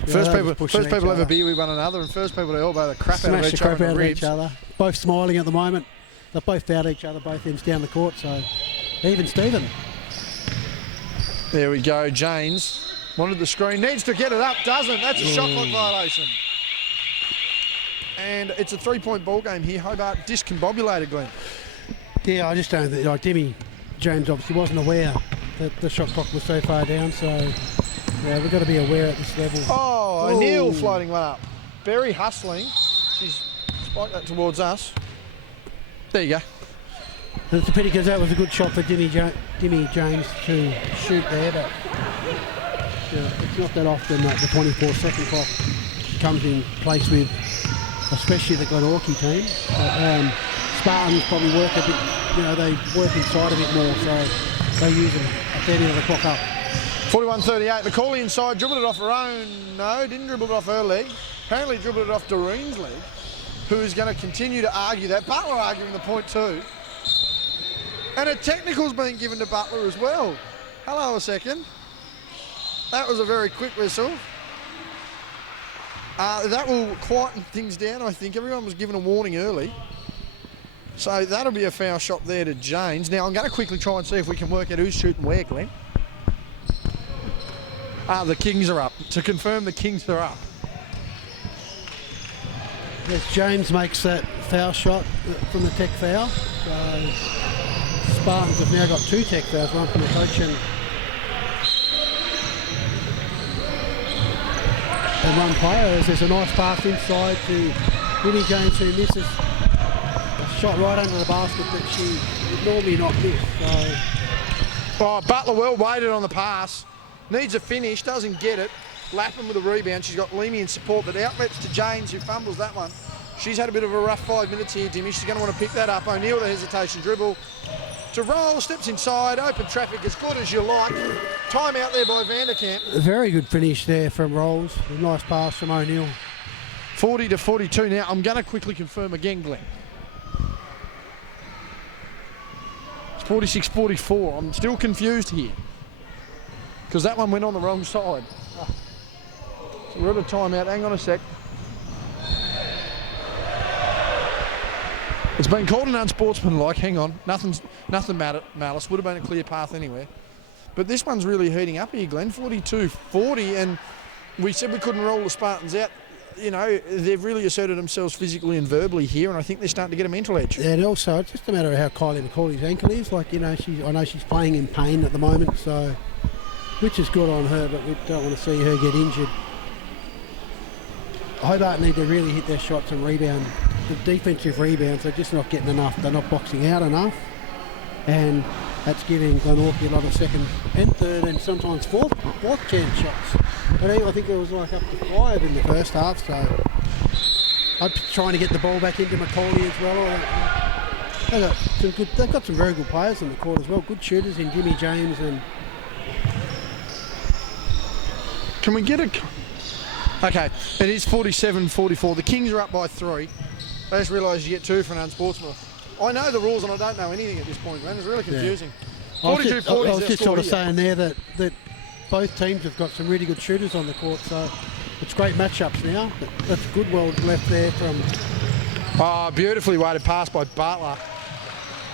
First people have a beer with one another, and first people to elbow the crap out of each other. Both smiling at the moment. They've both fouled each other, both ends down the court, so even Stephen. There we go. James wanted the screen, needs to get it up, doesn't. That's a shot clock violation. And it's a 3-point ball game here. Hobart discombobulated, Glenn. Yeah, I just don't think, like, Demi James obviously wasn't aware that the shot clock was so far down, so yeah, we've got to be aware at this level. Oh, O'Neill floating one up. Berry hustling. She's spiked that towards us. There you go. And it's a pity because that was a good shot for Demi James to shoot there, but yeah, it's not that often that the 24-second clock comes in place with, especially the Glenorchy team. But, Spartans probably work a bit, you know, they work inside a bit more, so they use them a fair bit of the clock up. 41-38, Macaulay inside, dribbled it off her own. No, didn't dribble it off her leg. Apparently dribbled it off Doreen's leg, who is going to continue to argue that. Butler arguing the point too. And a technical's been given to Butler as well. Hello a second. That was a very quick whistle. That will quieten things down, I think. Everyone was given a warning early. So that'll be a foul shot there to James. Now, I'm going to quickly try and see if we can work out who's shooting where, Glenn. The Kings are up. To confirm, the Kings are up. Yes, James makes that foul shot from the tech foul. So Spartans have now got 2 tech fouls, one from the coach and one player. There's a nice pass inside to Winnie James, who misses a shot right under the basket that she would normally not miss. So Butler well weighted on the pass. Needs a finish, doesn't get it. Lapham with a rebound. She's got Leamy in support, but outlets to James, who fumbles that one. She's had a bit of a rough 5 minutes here, Dimmy. She's going to want to pick that up. O'Neill, the hesitation dribble. To roll, steps inside, open traffic, as good as you like. Time out there by Vanderkamp. a very good finish there from Rolls. A nice pass from O'Neill. 40-42 now. I'm going to quickly confirm again, Glenn. It's 46-44. I'm still confused here, because that one went on the wrong side. So we're at a timeout. Hang on a sec. It's been called an unsportsmanlike. Hang on. Nothing malice. Would have been a clear path anywhere. But this one's really heating up here, Glenn. 42-40, and we said we couldn't roll the Spartans out. You know, they've really asserted themselves physically and verbally here, and I think they're starting to get a mental edge. Yeah, and also it's just a matter of how Kylie McCauley's ankle is. Like, you know, I know she's playing in pain at the moment, so which is good on her, but we don't want to see her get injured. Hobart need to really hit their shots and rebound. The defensive rebounds, they're just not getting enough. They're not boxing out enough, and that's giving Glenorchy a lot of second and third and sometimes fourth chance shots. And I think it was like up to 5 in the first half, so I'm trying to get the ball back into McCauley as well. They've got some very good players in the court as well. Good shooters in Jimmy James and... Can we get a... Okay, it is 47-44. The Kings are up by 3. I just realised you get 2 for an unsportsmanlike. I know the rules and I don't know anything at this point, man. It's really confusing. Yeah. 42-40. I was just sort of saying there that both teams have got some really good shooters on the court, so it's great matchups now. That's good well left there from... Oh, beautifully weighted pass by Butler.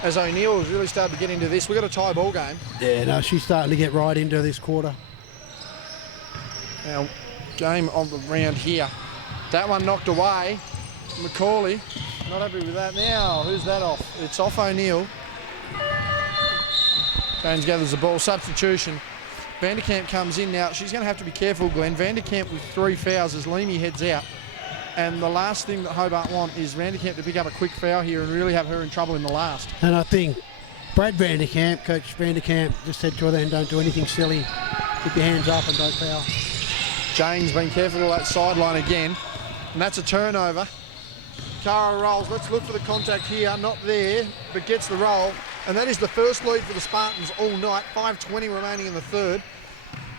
As O'Neill has really started to get into this. We've got a tie ball game. Yeah, no, she's starting to get right into this quarter. Now, game of the round here. That one knocked away. McCauley, not happy with that now. Who's that off? It's off O'Neill. James gathers the ball. Substitution. Vanderkamp comes in now. She's going to have to be careful, Glenn. Vanderkamp with 3 fouls as Leamy heads out. And the last thing that Hobart want is Vanderkamp to pick up a quick foul here and really have her in trouble in the last. And I think Brad Vanderkamp, Coach Vanderkamp, just said to her then, don't do anything silly. Keep your hands up and don't foul. James being careful of that sideline again. And that's a turnover. Cara rolls. Let's look for the contact here. Not there, but gets the roll. And that is the first lead for the Spartans all night. 5:20 remaining in the third.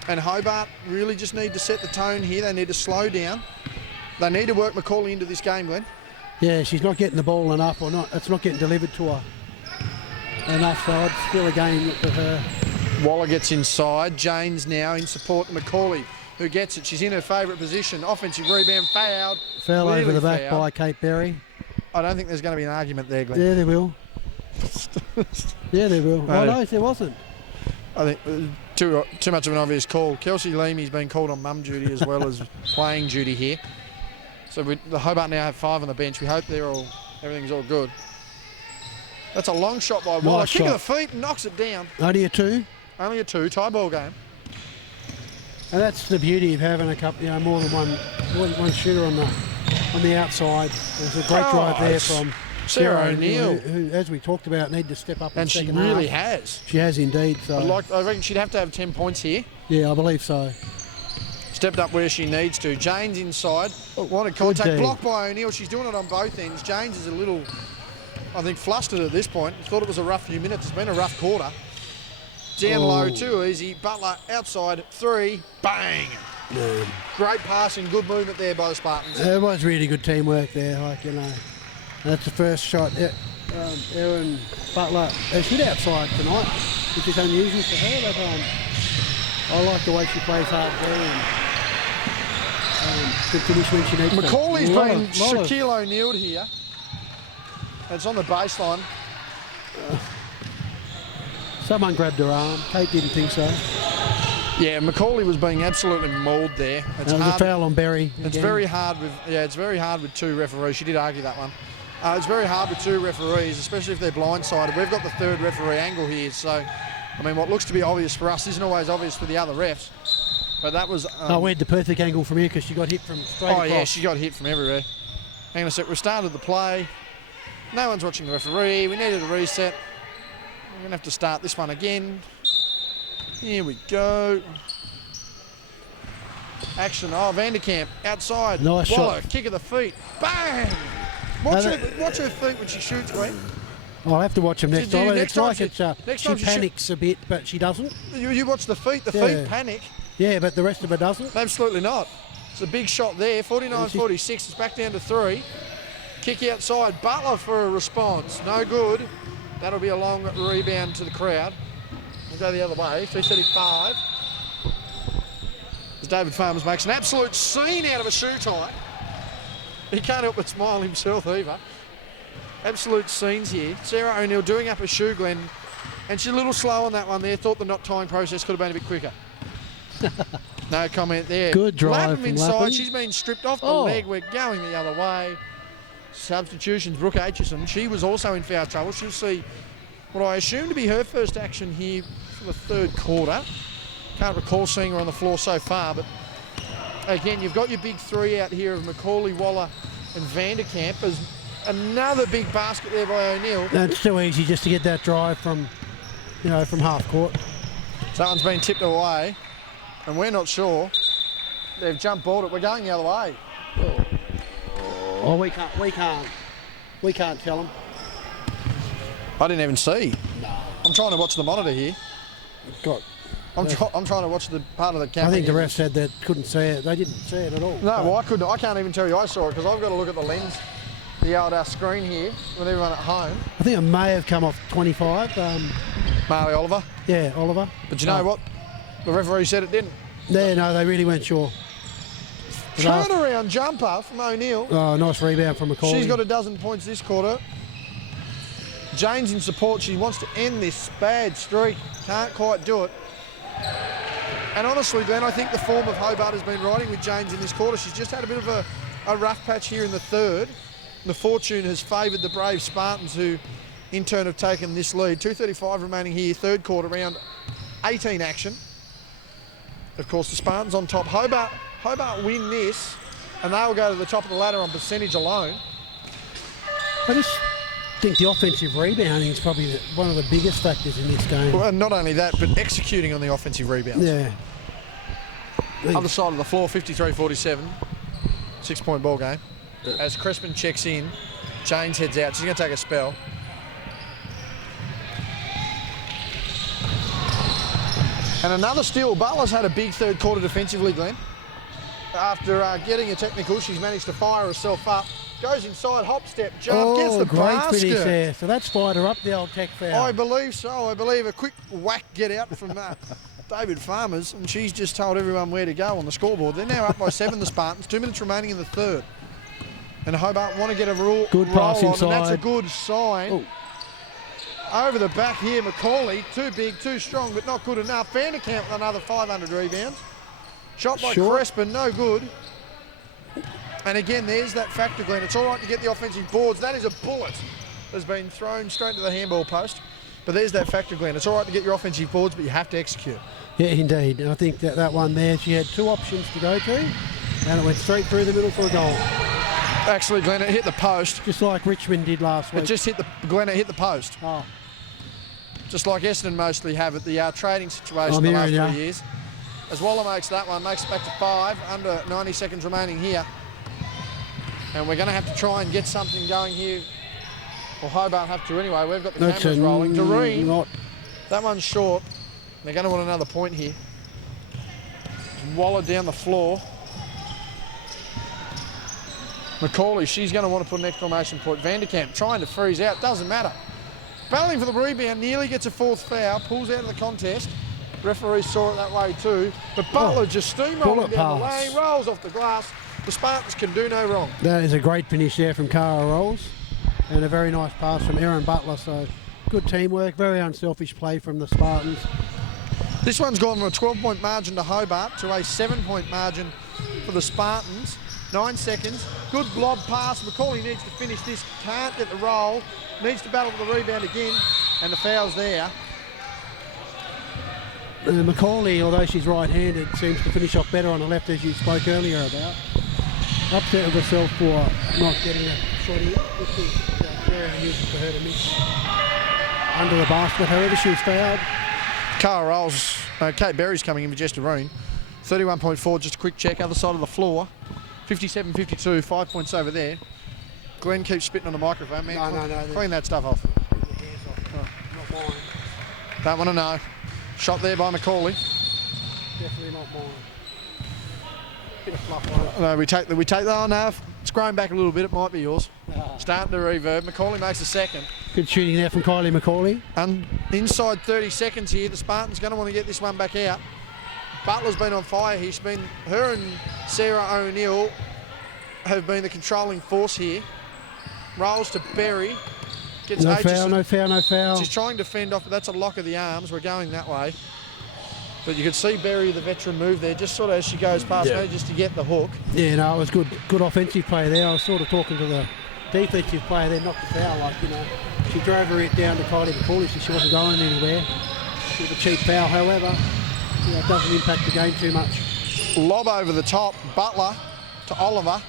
And Hobart really just need to set the tone here. They need to slow down. They need to work McCauley into this game, Glenn. Yeah, she's not getting the ball enough, or not. It's not getting delivered to her enough, so it's still a game for her. Waller gets inside. James now in support of McCauley, who gets it. She's in her favourite position. Offensive rebound, fouled. Fell over the back by Kate Berry. I don't think there's going to be an argument there, Glenn. Yeah, there will. Yeah, there will. Oh, no, there wasn't. I think too much of an obvious call. Kelsey Leamy's been called on mum duty as well as playing duty here. So the Hobart now have 5 on the bench. We hope everything's all good. That's a long shot by Waller. Nice Kick shot. of the feet, knocks it down. Only a 2. Only a 2, tie ball game. And that's the beauty of having a couple, more than one shooter on the outside. There's a great drive there from Sarah O'Neill, who, as we talked about, need to step up in the second half. And she really has. She has indeed. So I reckon she'd have to have 10 points here. Yeah, I believe so. Stepped up where she needs to. James inside. Wanted contact. Blocked by O'Neill. She's doing it on both ends. James is a little, I think, flustered at this point. Thought it was a rough few minutes. It's been a rough quarter. Down low, too easy. Butler outside, 3, bang. Yeah. Great passing, good movement there by the Spartans. It was really good teamwork there. That's the first shot. Erin Butler, she's hit outside tonight, which is unusual for her. But I like the way she plays hard there. Can finish when she needs to. Macaulay's Lot been of- Shaquille O'Neal'd here. It's on the baseline. Someone grabbed her arm. Kate didn't think so. Yeah, Macaulay was being absolutely mauled there. It's There was a hard. foul on Berry. It's again. very hard with it's very hard with two referees. She did argue that one. It's very hard with two referees, especially if they're blindsided. We've got the third referee angle here, so I mean, what looks to be obvious for us isn't always obvious for the other refs. But that was. We had the perfect angle from here because she got hit from straight across. Yeah, she got hit from everywhere. Hang on a sec. We started the play. No one's watching the referee. We needed a reset. We're gonna have to start this one again. Here we go. Action. Oh, Vanderkamp outside. Nice Waller, shot. kick of the feet. Bang! Watch her feet when she shoots, Glenn. I'll have to watch them next Do you- time. next It's time like she- it's next she time she panics a bit, but she doesn't. You watch the feet. The Yeah. feet panic. Yeah, but the rest of it doesn't. Absolutely not. It's a big shot there. 49-46. It's back down to 3. Kick outside. Butler for a response. No good. That'll be a long rebound to the crowd. We'll go the other way. 3:35. As David Farmers makes an absolute scene out of a shoe tie. He can't help but smile himself either. Absolute scenes here. Sarah O'Neill doing up a shoe, Glenn. And she's a little slow on that one there. Thought the knot tying process could have been a bit quicker. No comment there. Good drive Lapham from inside. Lapham. She's been stripped off the Oh. leg. We're going the other way. Substitutions. Brooke Aitchison. She was also in foul trouble. She'll see what I assume to be her first action here for the third quarter. Can't recall seeing her on the floor so far, but again, you've got your big three out here of Macaulay, Waller and Vanderkamp. There's another big basket there by O'Neill. It's too easy just to get that drive from, from half court. So that one's been tipped away, and we're not sure. They've jump balled it. We're going the other way. Oh, we can't tell them. I didn't even see. No. I'm trying to watch the monitor here. God, I'm trying to watch the part of the camera. I think the here. ref said that couldn't see it. They didn't see it at all. No, well, I couldn't. I can't even tell you I saw it because I've got to look at the lens, the old screen here with everyone at home. I think it may have come off 25. Marley Oliver. Yeah, Oliver. But you know what? The referee said it didn't. Yeah, no, they really weren't sure. Turnaround jumper from O'Neill. Oh, nice rebound from Macaulay. She's got a dozen points this quarter. Jane's in support. She wants to end this bad streak. Can't quite do it. And honestly, Glenn, I think the form of Hobart has been riding with Janes in this quarter. She's just had a bit of a rough patch here in the third. The fortune has favoured the brave Spartans, who in turn have taken this lead. 2:35 remaining here, third quarter, round 18 action. Of course, the Spartans on top. Hobart win this, and they'll go to the top of the ladder on percentage alone. I just think the offensive rebounding is probably one of the biggest factors in this game. Well, and not only that, but executing on the offensive rebounds. Yeah. Other side of the floor, 53-47. 6-point ball game. As Crespin checks in, Janes heads out. She's going to take a spell. And another steal. Butler's had a big third quarter defensively, Glenn. After getting a technical, she's managed to fire herself up. Goes inside, hop, step, jump, gets the great basket. finish there. So that's fired her up the old tech foul. I believe so. I believe a quick whack get out from David Farmers, and she's just told everyone where to go on the scoreboard. They're now up by 7, the Spartans. 2 minutes remaining in the third. And Hobart want to get a Good pass roll on, inside. and that's a good sign. Ooh. Over the back here, Macaulay, too big, too strong, but not good enough. Vanderkamp with another 500 rebounds. Shot by Short. Crespin, no good. And again, there's that factor, Glenn. It's all right to get the offensive boards. That is a bullet that's been thrown straight to the handball post. But there's that factor, Glenn. It's all right to get your offensive boards, but you have to execute. Yeah, indeed. And I think that one there, she had 2 options to go to, and it went straight through the middle for a goal. Actually, Glenn, it hit the post. Just like Richmond did last week. It just hit Glenn, it hit the post. Oh, Just like Essendon mostly have at the trading situation I'm the last hearing 3 years. As Waller makes that one, makes it back to 5, under 90 seconds remaining here. And we're going to have to try and get something going here. Well, Hobart have to anyway. We've got the that's cameras rolling. Doreen, not. that one's short. They're going to want another point here. Waller down the floor. Macaulay, she's going to want to put an exclamation point. Vanderkamp trying to freeze out, doesn't matter. Battling for the rebound, nearly gets a 4th foul, pulls out of the contest. Referee saw it that way too. But Butler just steamrolling bullet down the pass. lane, rolls off the glass. The Spartans can do no wrong. That is a great finish there from Cara Rolls, and a very nice pass from Erin Butler. So good teamwork, very unselfish play from the Spartans. This one's gone from a 12-point margin to Hobart to a 7-point margin for the Spartans. 9 seconds. Good blob pass. Macaulay needs to finish this. Can't get the roll. Needs to battle for the rebound again. And the foul's there. Macaulay, although she's right-handed, seems to finish off better on the left, as you spoke earlier about. Upset with herself for not getting a shot in, which is very unusual for her to miss under the basket. However, she was fouled. Cara Rolls, Kate Berry's coming in for Jester Roon. 31.4, just a quick check. Other side of the floor. 57-52, 5 points over there. Glenn keeps spitting on the microphone. Man, No. clean that stuff off. Not mine. Don't want to know. Shot there by Macaulay. Definitely not mine. Bit of fluff on it. No, we take that. Oh no, it's grown back a little bit. It might be yours. Starting to reverb. Macaulay makes a second. Good shooting there from Kylie Macaulay. And inside 30 seconds here, the Spartans going to want to get this one back out. Butler's been on fire. Her and Sarah O'Neill have been the controlling force here. Rolls to Berry. Gets No Aitchison. foul. She's trying to fend off, but that's a lock of the arms. We're going that way. But you could see Berry, the veteran, move there, just sort of as she goes past me, just to get the hook. Yeah, no, it was good offensive play there. I was sort of talking to the defensive player there, not the foul. Like, she drove her it down to Kylie Macaulay, so she wasn't going anywhere. Bit of a cheap foul, however, it doesn't impact the game too much. Lob over the top, Butler to Oliver.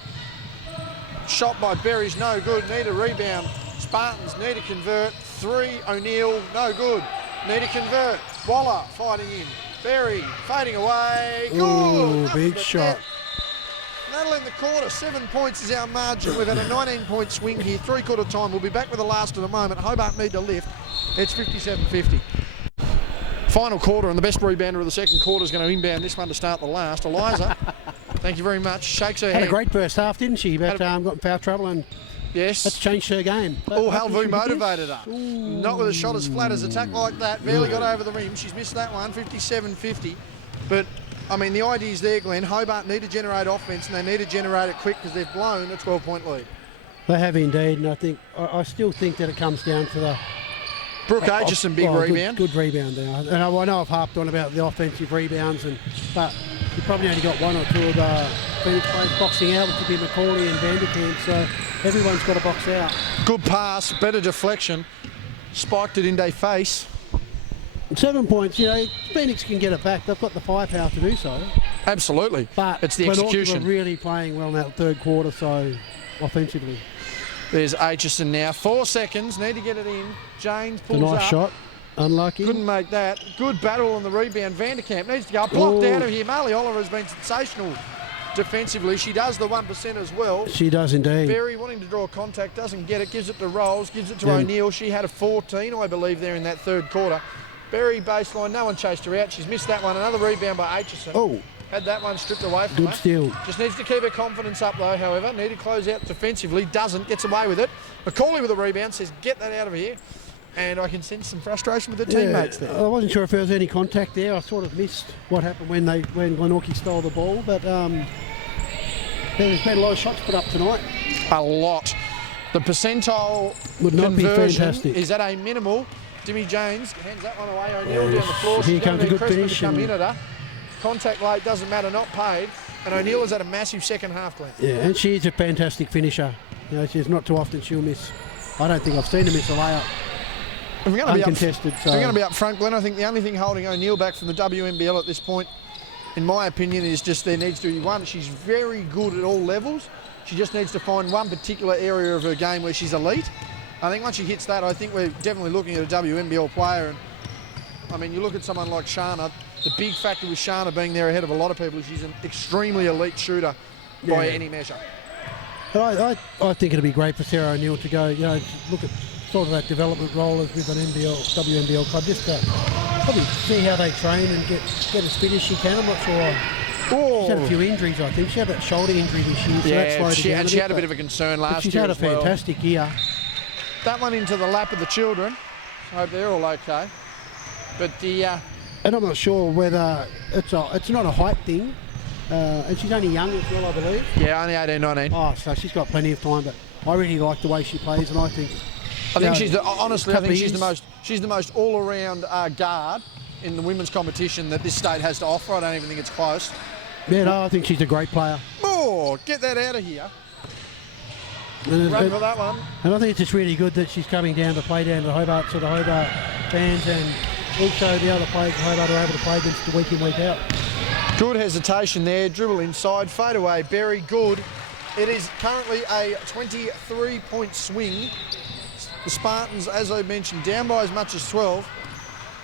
Shot by Berry's no good, need a rebound. Spartans need to convert. 3, O'Neill, no good. Need to convert. Waller fighting in. Berry fading away. Good. Ooh, Nothing big but shot. net. That'll end the quarter. 7 points is our margin. We've had a 19-point swing here. 3-quarter time. We'll be back with the last in a moment. Hobart need to lift. It's 57-50. Final quarter, and the best rebounder of the second quarter is going to inbound this one to start the last. Eliza, thank you very much. Shakes her Had head. a great first half, didn't she? But got in foul trouble, and Yes. that's changed her game. Oh, Halvu motivated her. Not with a shot as flat as attack like that. Barely got over the rim. She's missed that one, 57-50. But, I mean, the idea is there, Glenn. Hobart need to generate offence, and they need to generate it quick because they've blown a 12-point lead. They have indeed, and I still think that it comes down to the Brooke Aitchison, big rebound. Good rebound there. And I know I've harped on about the offensive rebounds, but you probably only got 1 or 2 of the Phoenix players boxing out, which would be Macaulay and Vanderkamp, so everyone's got to box out. Good pass, better deflection. Spiked it in their face. 7 points, Phoenix can get it back. They've got the firepower to do so. Absolutely. But it's the Glenorchy execution. were really playing well in that third quarter, so offensively. There's Aitchison now. 4 seconds. Need to get it in. James pulls A nice up. shot. Unlucky. Couldn't make that. Good battle on the rebound. Vanderkamp needs to go. Blocked out of here. Marley Oliver has been sensational defensively. She does the 1% as well. She does indeed. Berry wanting to draw contact, doesn't get it. Gives it to Rolls. Gives it to Yeah. O'Neill. She had a 14, I believe, there in that third quarter. Berry baseline. No one chased her out. She's missed that one. Another rebound by Aitchison. Oh, Had that one stripped away from her. good steal. Just needs to keep her confidence up though, however. Need to close out defensively. Doesn't. Gets away with it. Macaulay with a rebound. Says, get that out of here. And I can sense some frustration with the teammates there. I wasn't sure if there was any contact there. I sort of missed what happened when Glenorchy stole the ball, but there's been a lot of shots put up tonight. A lot. The percentile Would not be conversion fantastic. is at a minimal. Dimmy James hands that one away. O'Neill down the floor. Here She's comes a going to good need Cressman finish to come and- in at her. Contact late, doesn't matter, not paid. And O'Neill is at a massive second half, Glenn. Yeah, and she's a fantastic finisher. She's not too often she'll miss. I don't think I've seen her miss a layup. If we're going to be Uncontested. If we're going to be up front, Glenn, I think the only thing holding O'Neill back from the WNBL at this point, in my opinion, is just there needs to be one. She's very good at all levels. She just needs to find one particular area of her game where she's elite. I think once she hits that, I think we're definitely looking at a WNBL player. And I mean, you look at someone like Shana. The big factor with Shana being there ahead of a lot of people is she's an extremely elite shooter by any measure. I think it'd be great for Sarah O'Neill to go, look at sort of that development role as with an WNBL club, just to probably see how they train and get as fit as she can. I'm not sure. She's had a few injuries, I think. She had that shoulder injury this year, so that slowed her down she had a bit of a concern last she's year had a as well. fantastic year. That one into the lap of the children. I hope they're all okay. But and I'm not sure whether it's not a height thing. And she's only young as well, I believe. Yeah, only 18, 19. Oh, so she's got plenty of time, but I really like the way she plays, and I think she's the most all-around guard in the women's competition that this state has to offer. I don't even think it's close. Yeah, no, I think she's a great player. Oh, get that out of here. And Run for that one. And I think it's just really good that she's coming down to play down to Hobart, so the Hobart fans and also the other players at Hobart are able to play against the week in, week out. Good hesitation there, dribble inside, fade away, very good. It is currently a 23-point swing. The Spartans, as I mentioned, down by as much as 12.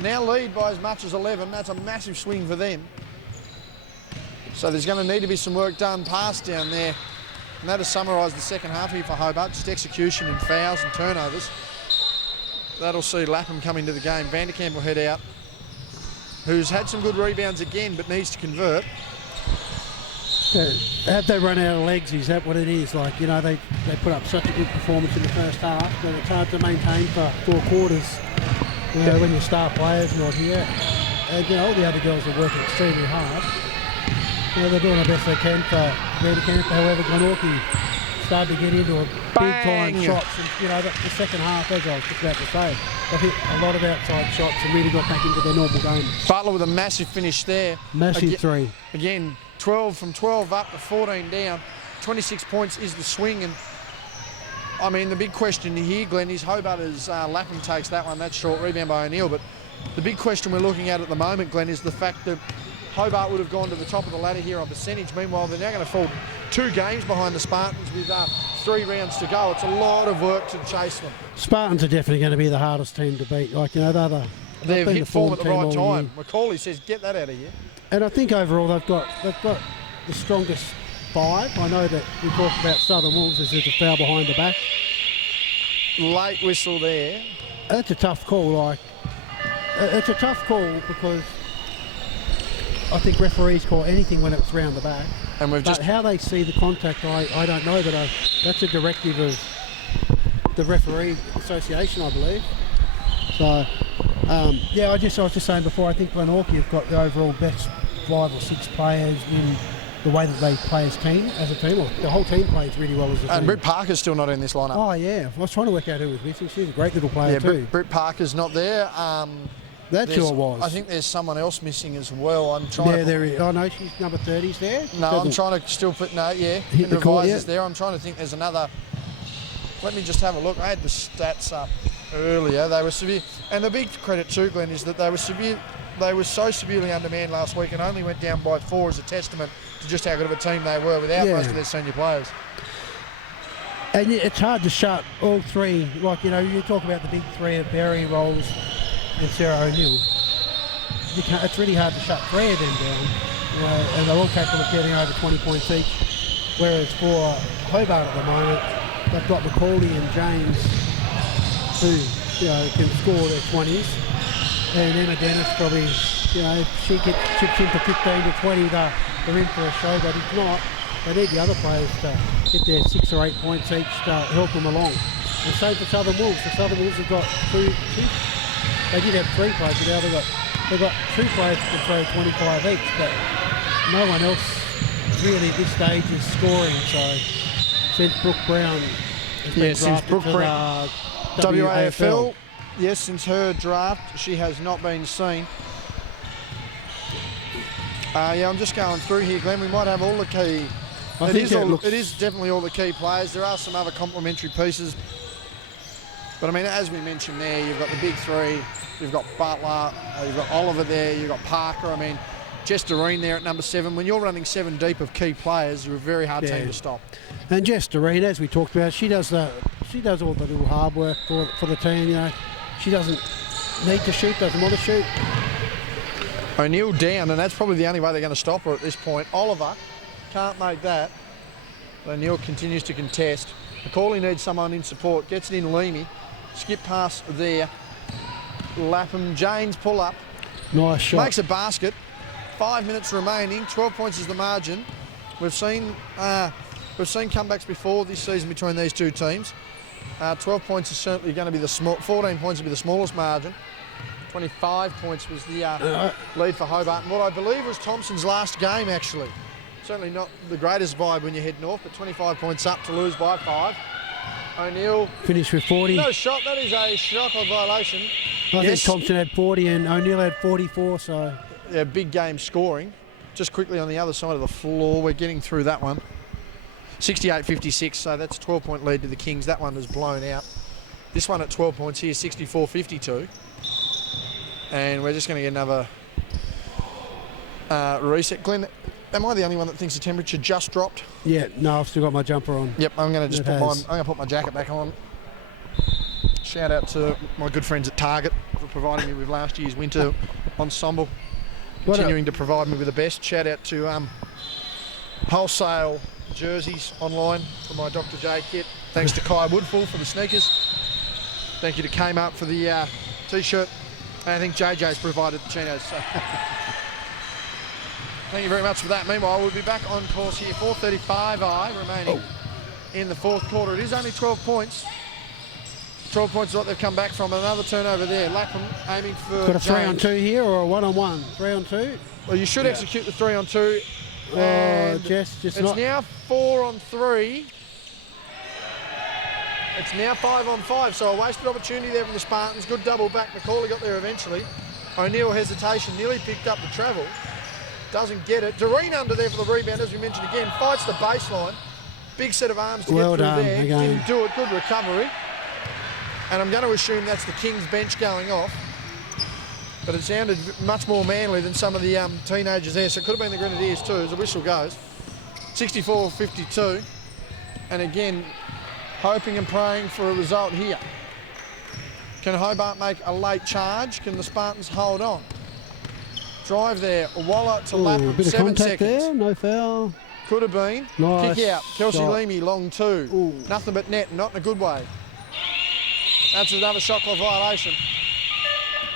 Now lead by as much as 11. That's a massive swing for them. So there's going to need to be some work done past down there. And that has summarised the second half here for Hobart. Just execution and fouls and turnovers. That'll see Lapham come into the game. Vanderkamp will head out, who's had some good rebounds again, but needs to convert. Have they run out of legs? Is that what it is? Like, you know, they put up such a good performance in the first half, but it's hard to maintain for 4 quarters, you know, when your star player's not here. And, you know, all the other girls are working extremely hard. You know, they're doing the best they can for Vanderkamp. However, Glenorchy started to get into a big-time shots. And, you know, the second half, as I was just about to say, they hit a lot of outside shots and really got back into their normal game. Butler with a massive finish there. Massive three. Again, 12 from 12 up to 14 down. 26 points is the swing. And, I mean, the big question here, Glenn, is Hobart as Lapham takes that one. That's short rebound by O'Neill. But the big question we're looking at the moment, Glenn, is the fact that Hobart would have gone to the top of the ladder here on percentage. Meanwhile, they're now going to fall 2 games behind the Spartans with 3 rounds to go. It's a lot of work to chase them. Spartans are definitely going to be the hardest team to beat. Like, you know, they've hit form at the right time. Macaulay says, get that out of here. And I think overall they've got the strongest 5. I know that we talked about Southern Wolves as there's a foul behind the back. Late whistle there. That's a tough call. Like, it's a tough call because I think referees call anything when it's round the back. And but how they see the contact, I don't know. But that's a directive of the referee association, I believe. So, yeah, I was just saying before, I think Glenorchy have got the overall best 5 or 6 players in the way that they play as a team. Or the whole team plays really well as a team. And Britt Parker's still not in this lineup. Oh, yeah. I was trying to work out who was missing. She's a great little player too. Britt Parker's not there. That sure was. I think there's someone else missing as well. I'm trying. Yeah, there is. Oh no, she's number 30's there. No, I'm trying to still put hit the court, yeah. There. I'm trying to think. There's another. Let me just have a look. I had the stats up earlier. They were severe, and the big credit too, Glenn, is that they were severe. They were so severely undermanned last week and only went down by 4 as a testament to just how good of a team they were without most of their senior players. And it's hard to shut all 3. Like, you know, you talk about the big 3 of Barry, Rolls and Sarah O'Neill. It's really hard to shut 3 of them down. You know, and they're all capable of getting over 20 points each. Whereas for Hobart at the moment, they've got Macaulay and James who, you know, can score their 20s. And Emma Dennis probably, you know, if she gets chipped into 15 to 20, they're in for a show. But if not, they need the other players to get their 6 or 8 points each to help them along. And same for Southern Wolves. The Southern Wolves have got 2. They did have 3 players, but now they've got 2 players that can throw 25 each. But no one else really at this stage is scoring. So since Brooke Brown has been drafted to the WAFL. Yes, since her draft, she has not been seen. Yeah, I'm just going through here, Glenn. We might have all the key. It is definitely all the key players. There are some other complementary pieces. But, I mean, as we mentioned there, you've got the big 3. You've got Butler. You've got Oliver there. You've got Parker. I mean, Jess Doreen there at number 7. When you're running 7 deep of key players, you're a very hard team to stop. And Jess Doreen, as we talked about, she does all the little hard work for the team, you know. She doesn't need to shoot, doesn't want to shoot. O'Neill down, and that's probably the only way they're going to stop her at this point. Oliver can't make that. O'Neill continues to contest. Macaulay needs someone in support. Gets it in Leamy. Skip pass there. Lapham. James pull up. Nice shot. Makes a basket. 5 minutes remaining. 12 points is the margin. We've seen comebacks before this season between these 2 teams. 12 points is certainly going to be 14 points will be the smallest margin. 25 points was the lead for Hobart. And what I believe was Thompson's last game, actually. Certainly not the greatest vibe when you head north, but 25 points up to lose by 5. O'Neill finished with 40. No shot. That is a shot clock violation. I think Thompson had 40 and O'Neill had 44, so... Yeah, big game scoring. Just quickly on the other side of the floor, we're getting through that one. 68-56, so that's a 12-point lead to the Kings. That one is blown out. This one at 12 points here, 64-52. And we're just going to get another reset. Glenn, am I the only one that thinks the temperature just dropped? Yeah, no, I've still got my jumper on. Yep, I'm going to just put my jacket back on. Shout out to my good friends at Target for providing me with last year's winter ensemble. Continuing to provide me with the best. Shout out to Wholesale Jerseys online for my Dr. J kit. Thanks to Kai Woodfull for the sneakers. Thank you to Kmart for the t-shirt. And I think JJ's provided the chinos. So. Thank you very much for that. Meanwhile, we'll be back on course here. 4:35 remaining in the fourth quarter. It is only 12 points. 12 points is what they've come back from. Another turnover there. Lapham aiming for Got a 3-on-2 here or a 1-on-1? 3-on-2 Well, you should execute the 3-on-2. Just it's not. now 4-on-3. It's now 5-on-5, so a wasted opportunity there from the Spartans. Good double back. McCauley got there eventually. O'Neill hesitation, nearly picked up the travel. Doesn't get it. Doreen under there for the rebound, as we mentioned again. Fights the baseline. Big set of arms to get through there. Again. Didn't do it. Good recovery. And I'm going to assume that's the Kings bench going off. But it sounded much more manly than some of the teenagers there. So it could have been the Grenadiers too, as the whistle goes. 64-52. And again, hoping and praying for a result here. Can Hobart make a late charge? Can the Spartans hold on? Drive there. Waller to Lapham. A bit of 7 contact seconds. there, no foul. Could have been. Nice Kick out. Kelsey shot. Leamy, long 2. Ooh. Nothing but net, not in a good way. That's another shot clock violation.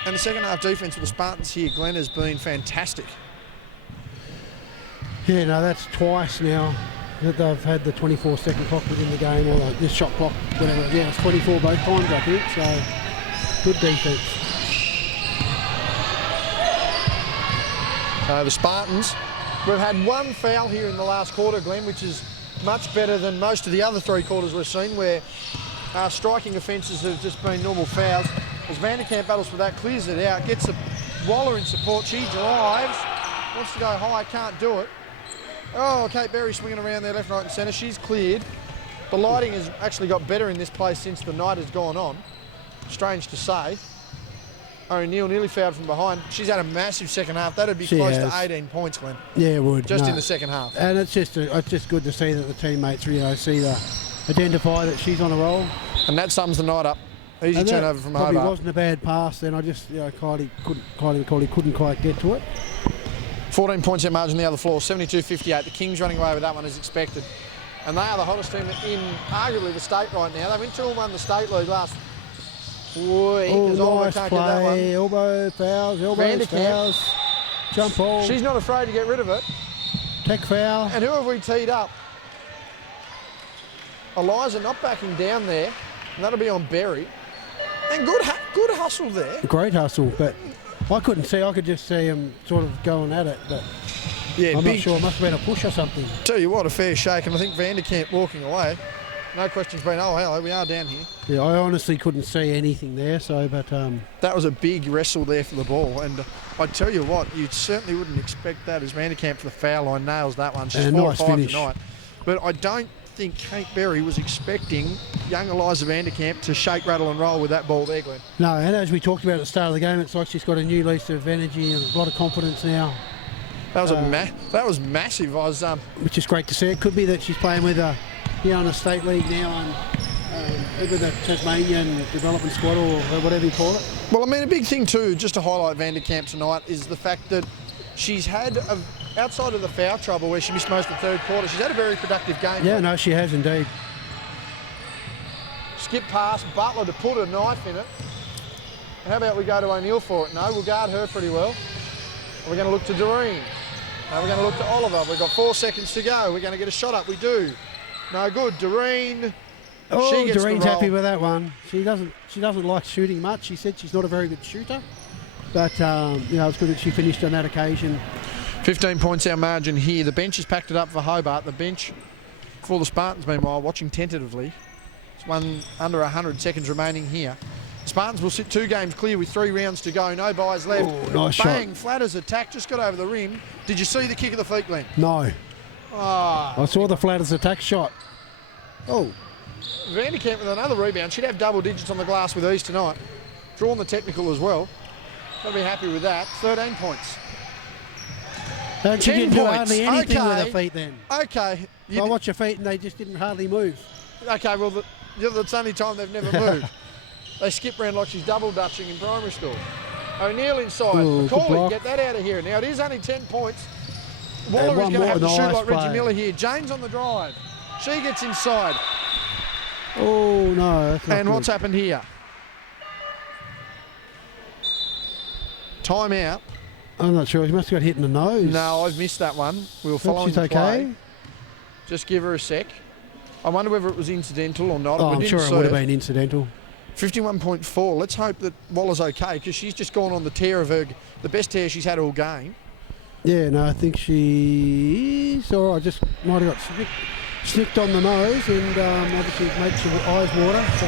And the second half defence for the Spartans here, Glenn, has been fantastic. Yeah, no, that's twice now that they've had the 24-second clock within the game, or this shot clock, whatever. Yeah, it's 24 both times, I think, so good defence. The Spartans, we've had one foul here in the last quarter, Glenn, which is much better than most of the other 3 quarters we've seen, where striking offences have just been normal fouls. As Vanderkamp battles for that, clears it out, gets a Waller in support. She drives, wants to go high, can't do it. Oh, Kate Berry swinging around there left, right and centre. She's cleared. The lighting has actually got better in this place since the night has gone on. Strange to say. O'Neill nearly fouled from behind. She's had a massive second half. That'd be close to 18 points, Glenn. Yeah, it would. Just in the second half. And it's just good to see that the teammates identify that she's on a roll. And that sums the night up. Easy turnover from Hobart. Probably wasn't a bad pass then. I just, Kylie couldn't quite get to it. 14 points out margin the other floor, 72-58. The Kings running away with that one as expected. And they are the hottest team in arguably the state right now. They've been 2-1 the state league last week. Nice play. Elbow fouls, elbows, fouls. Jump ball. She's not afraid to get rid of it. Tech foul. And who have we teed up? Eliza not backing down there. And that'll be on Berry. And good hustle there. Great hustle, but I couldn't see. I could just see him sort of going at it, but yeah, I'm not sure. It must have been a push or something. Tell you what, a fair shake, and I think Vanderkamp walking away. No questions been, oh, hello, we are down here. Yeah, I honestly couldn't see anything there, so, but... That was a big wrestle there for the ball, and I tell you what, you certainly wouldn't expect that as Vanderkamp for the foul line nails that one. She's 4 or 5 finish tonight. But I don't think Kate Berry was expecting young Eliza Vanderkamp to shake, rattle and roll with that ball there, Glenn. No, and as we talked about at the start of the game, it's like she's got a new lease of energy and a lot of confidence now. That was massive. I was which is great to see. It could be that she's playing with a state league now and with a Tasmanian development squad or whatever you call it. Well, I mean, a big thing too, just to highlight Vanderkamp tonight, is the fact that she's had, outside of the foul trouble where she missed most of the third quarter, she's had a very productive game. Yeah, no, she has indeed. Skip past Butler to put a knife in it. How about we go to O'Neill for it? No, we'll guard her pretty well. We're going to look to Doreen. No, we're going to look to Oliver. We've got 4 seconds to go. We're going to get a shot up. We do. No good. Doreen. Oh, Doreen's happy with that one. She doesn't like shooting much. She said she's not a very good shooter. But, it's good that she finished on that occasion. 15 points our margin here. The bench has packed it up for Hobart. The bench for the Spartans, meanwhile, watching tentatively. It's one under 100 seconds remaining here. The Spartans will sit 2 games clear with 3 rounds to go. No buys left. Ooh, nice Bang, shot. Flatter's attack just got over the rim. Did you see the kick of the feet, Glenn? No. Ah, I saw the Flatters attack shot. Oh. Vanderkamp with another rebound. She'd have double digits on the glass with ease tonight. Drawn the technical as well. Got to be happy with that. 13 points. And she 10 didn't do points. hardly anything with Okay. her feet then. Okay. I watched her feet and they just didn't hardly move. Okay, well, that's the only time they've never moved. They skip round like she's double dutching in primary school. O'Neill inside. Ooh, good Macaulay, block. get that out of here. Now, it is only 10 points. And Waller is one going to have to more. shoot Nice like Reggie play. Miller here. James on the drive. She gets inside. Oh, no. That's not And good. what's happened here? Timeout. I'm not sure. She must have got hit in the nose. No, I've missed that one. We were Hope following she's the okay. play. Just give her a sec. I wonder whether it was incidental or not. Oh, We I'm didn't sure it see would have been incidental. 51.4. Let's hope that Waller's okay because she's just gone on the tear of the best tear she's had all game. Yeah, no, I think she's all right. Just might have got snicked on the nose and obviously it makes your eyes water. So.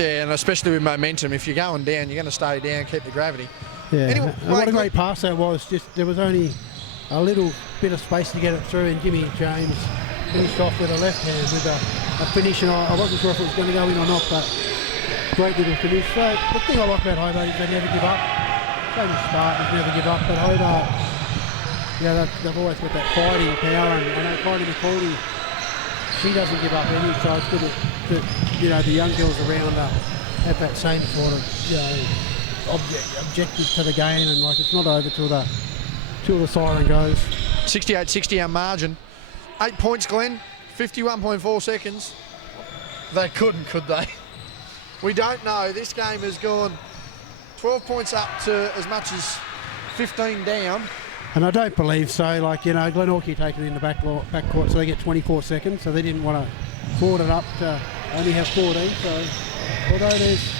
Yeah, and especially with momentum, if you're going down, you're going to stay down, keep the gravity. Yeah, Anyway, and what a mate, great pass that was. Just there was only a little bit of space to get it through, and Jimmy James finished off with a left hand with a finish, and I wasn't sure if it was going to go in or not, but great little finish. So the thing I like about Hobart is they never give up. Same as Spartans never give up, but Hobart, they've always got that fighting power, and I know Connie McCauley, she doesn't give up any, so it's good that the young girls around her have that same sort of objective to the game, and like it's not over till the siren goes. 68-60 our margin. 8 points, Glenn. 51.4 seconds. They couldn't, could they? We don't know. This game has gone 12 points up to as much as 15 down. And I don't believe so. Glenorchy taken in the backcourt, so they get 24 seconds. So they didn't want to forward it up to only have 14. So although there's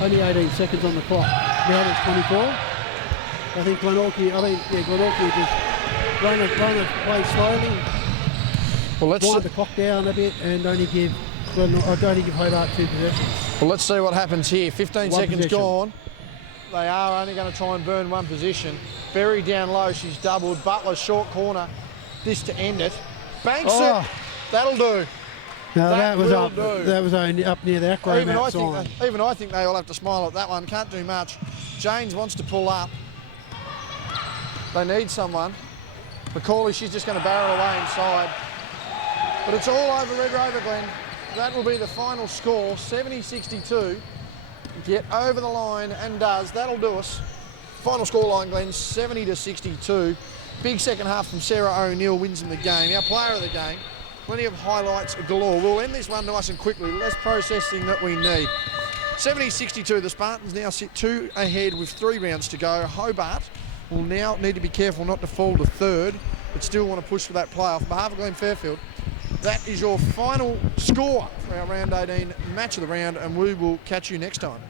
only 18 seconds on the clock, now there's 24. I think Glenorchy just run it play slowly. Well, let's Wind the clock down a bit and only give Hobart 2 possessions. Well, let's see what happens here. 15 One seconds possession. gone. They are only going to try and burn one position. Berry down low. She's doubled. Butler short corner. This to end it. Banks it. That'll do. Now That was will up. do. That was only up near the acrobat sign. Even I think they all have to smile at that one. Can't do much. James wants to pull up. They need someone. Macaulay, she's just going to barrel away inside. But it's all over Red Rover, Glenn. That will be the final score, 70-62. Get over the line and does. That'll do us. Final score line, Glenn, 70-62. Big second half from Sarah O'Neill wins in the game. Our player of the game. Plenty of highlights galore. We'll end this one nice and quickly. Less processing that we need. 70-62. The Spartans now sit 2 ahead with 3 rounds to go. Hobart will now need to be careful not to fall to 3rd, but still want to push for that playoff. On behalf of Glenn Fairfield, that is your final score for our round 18 match of the round, and we will catch you next time.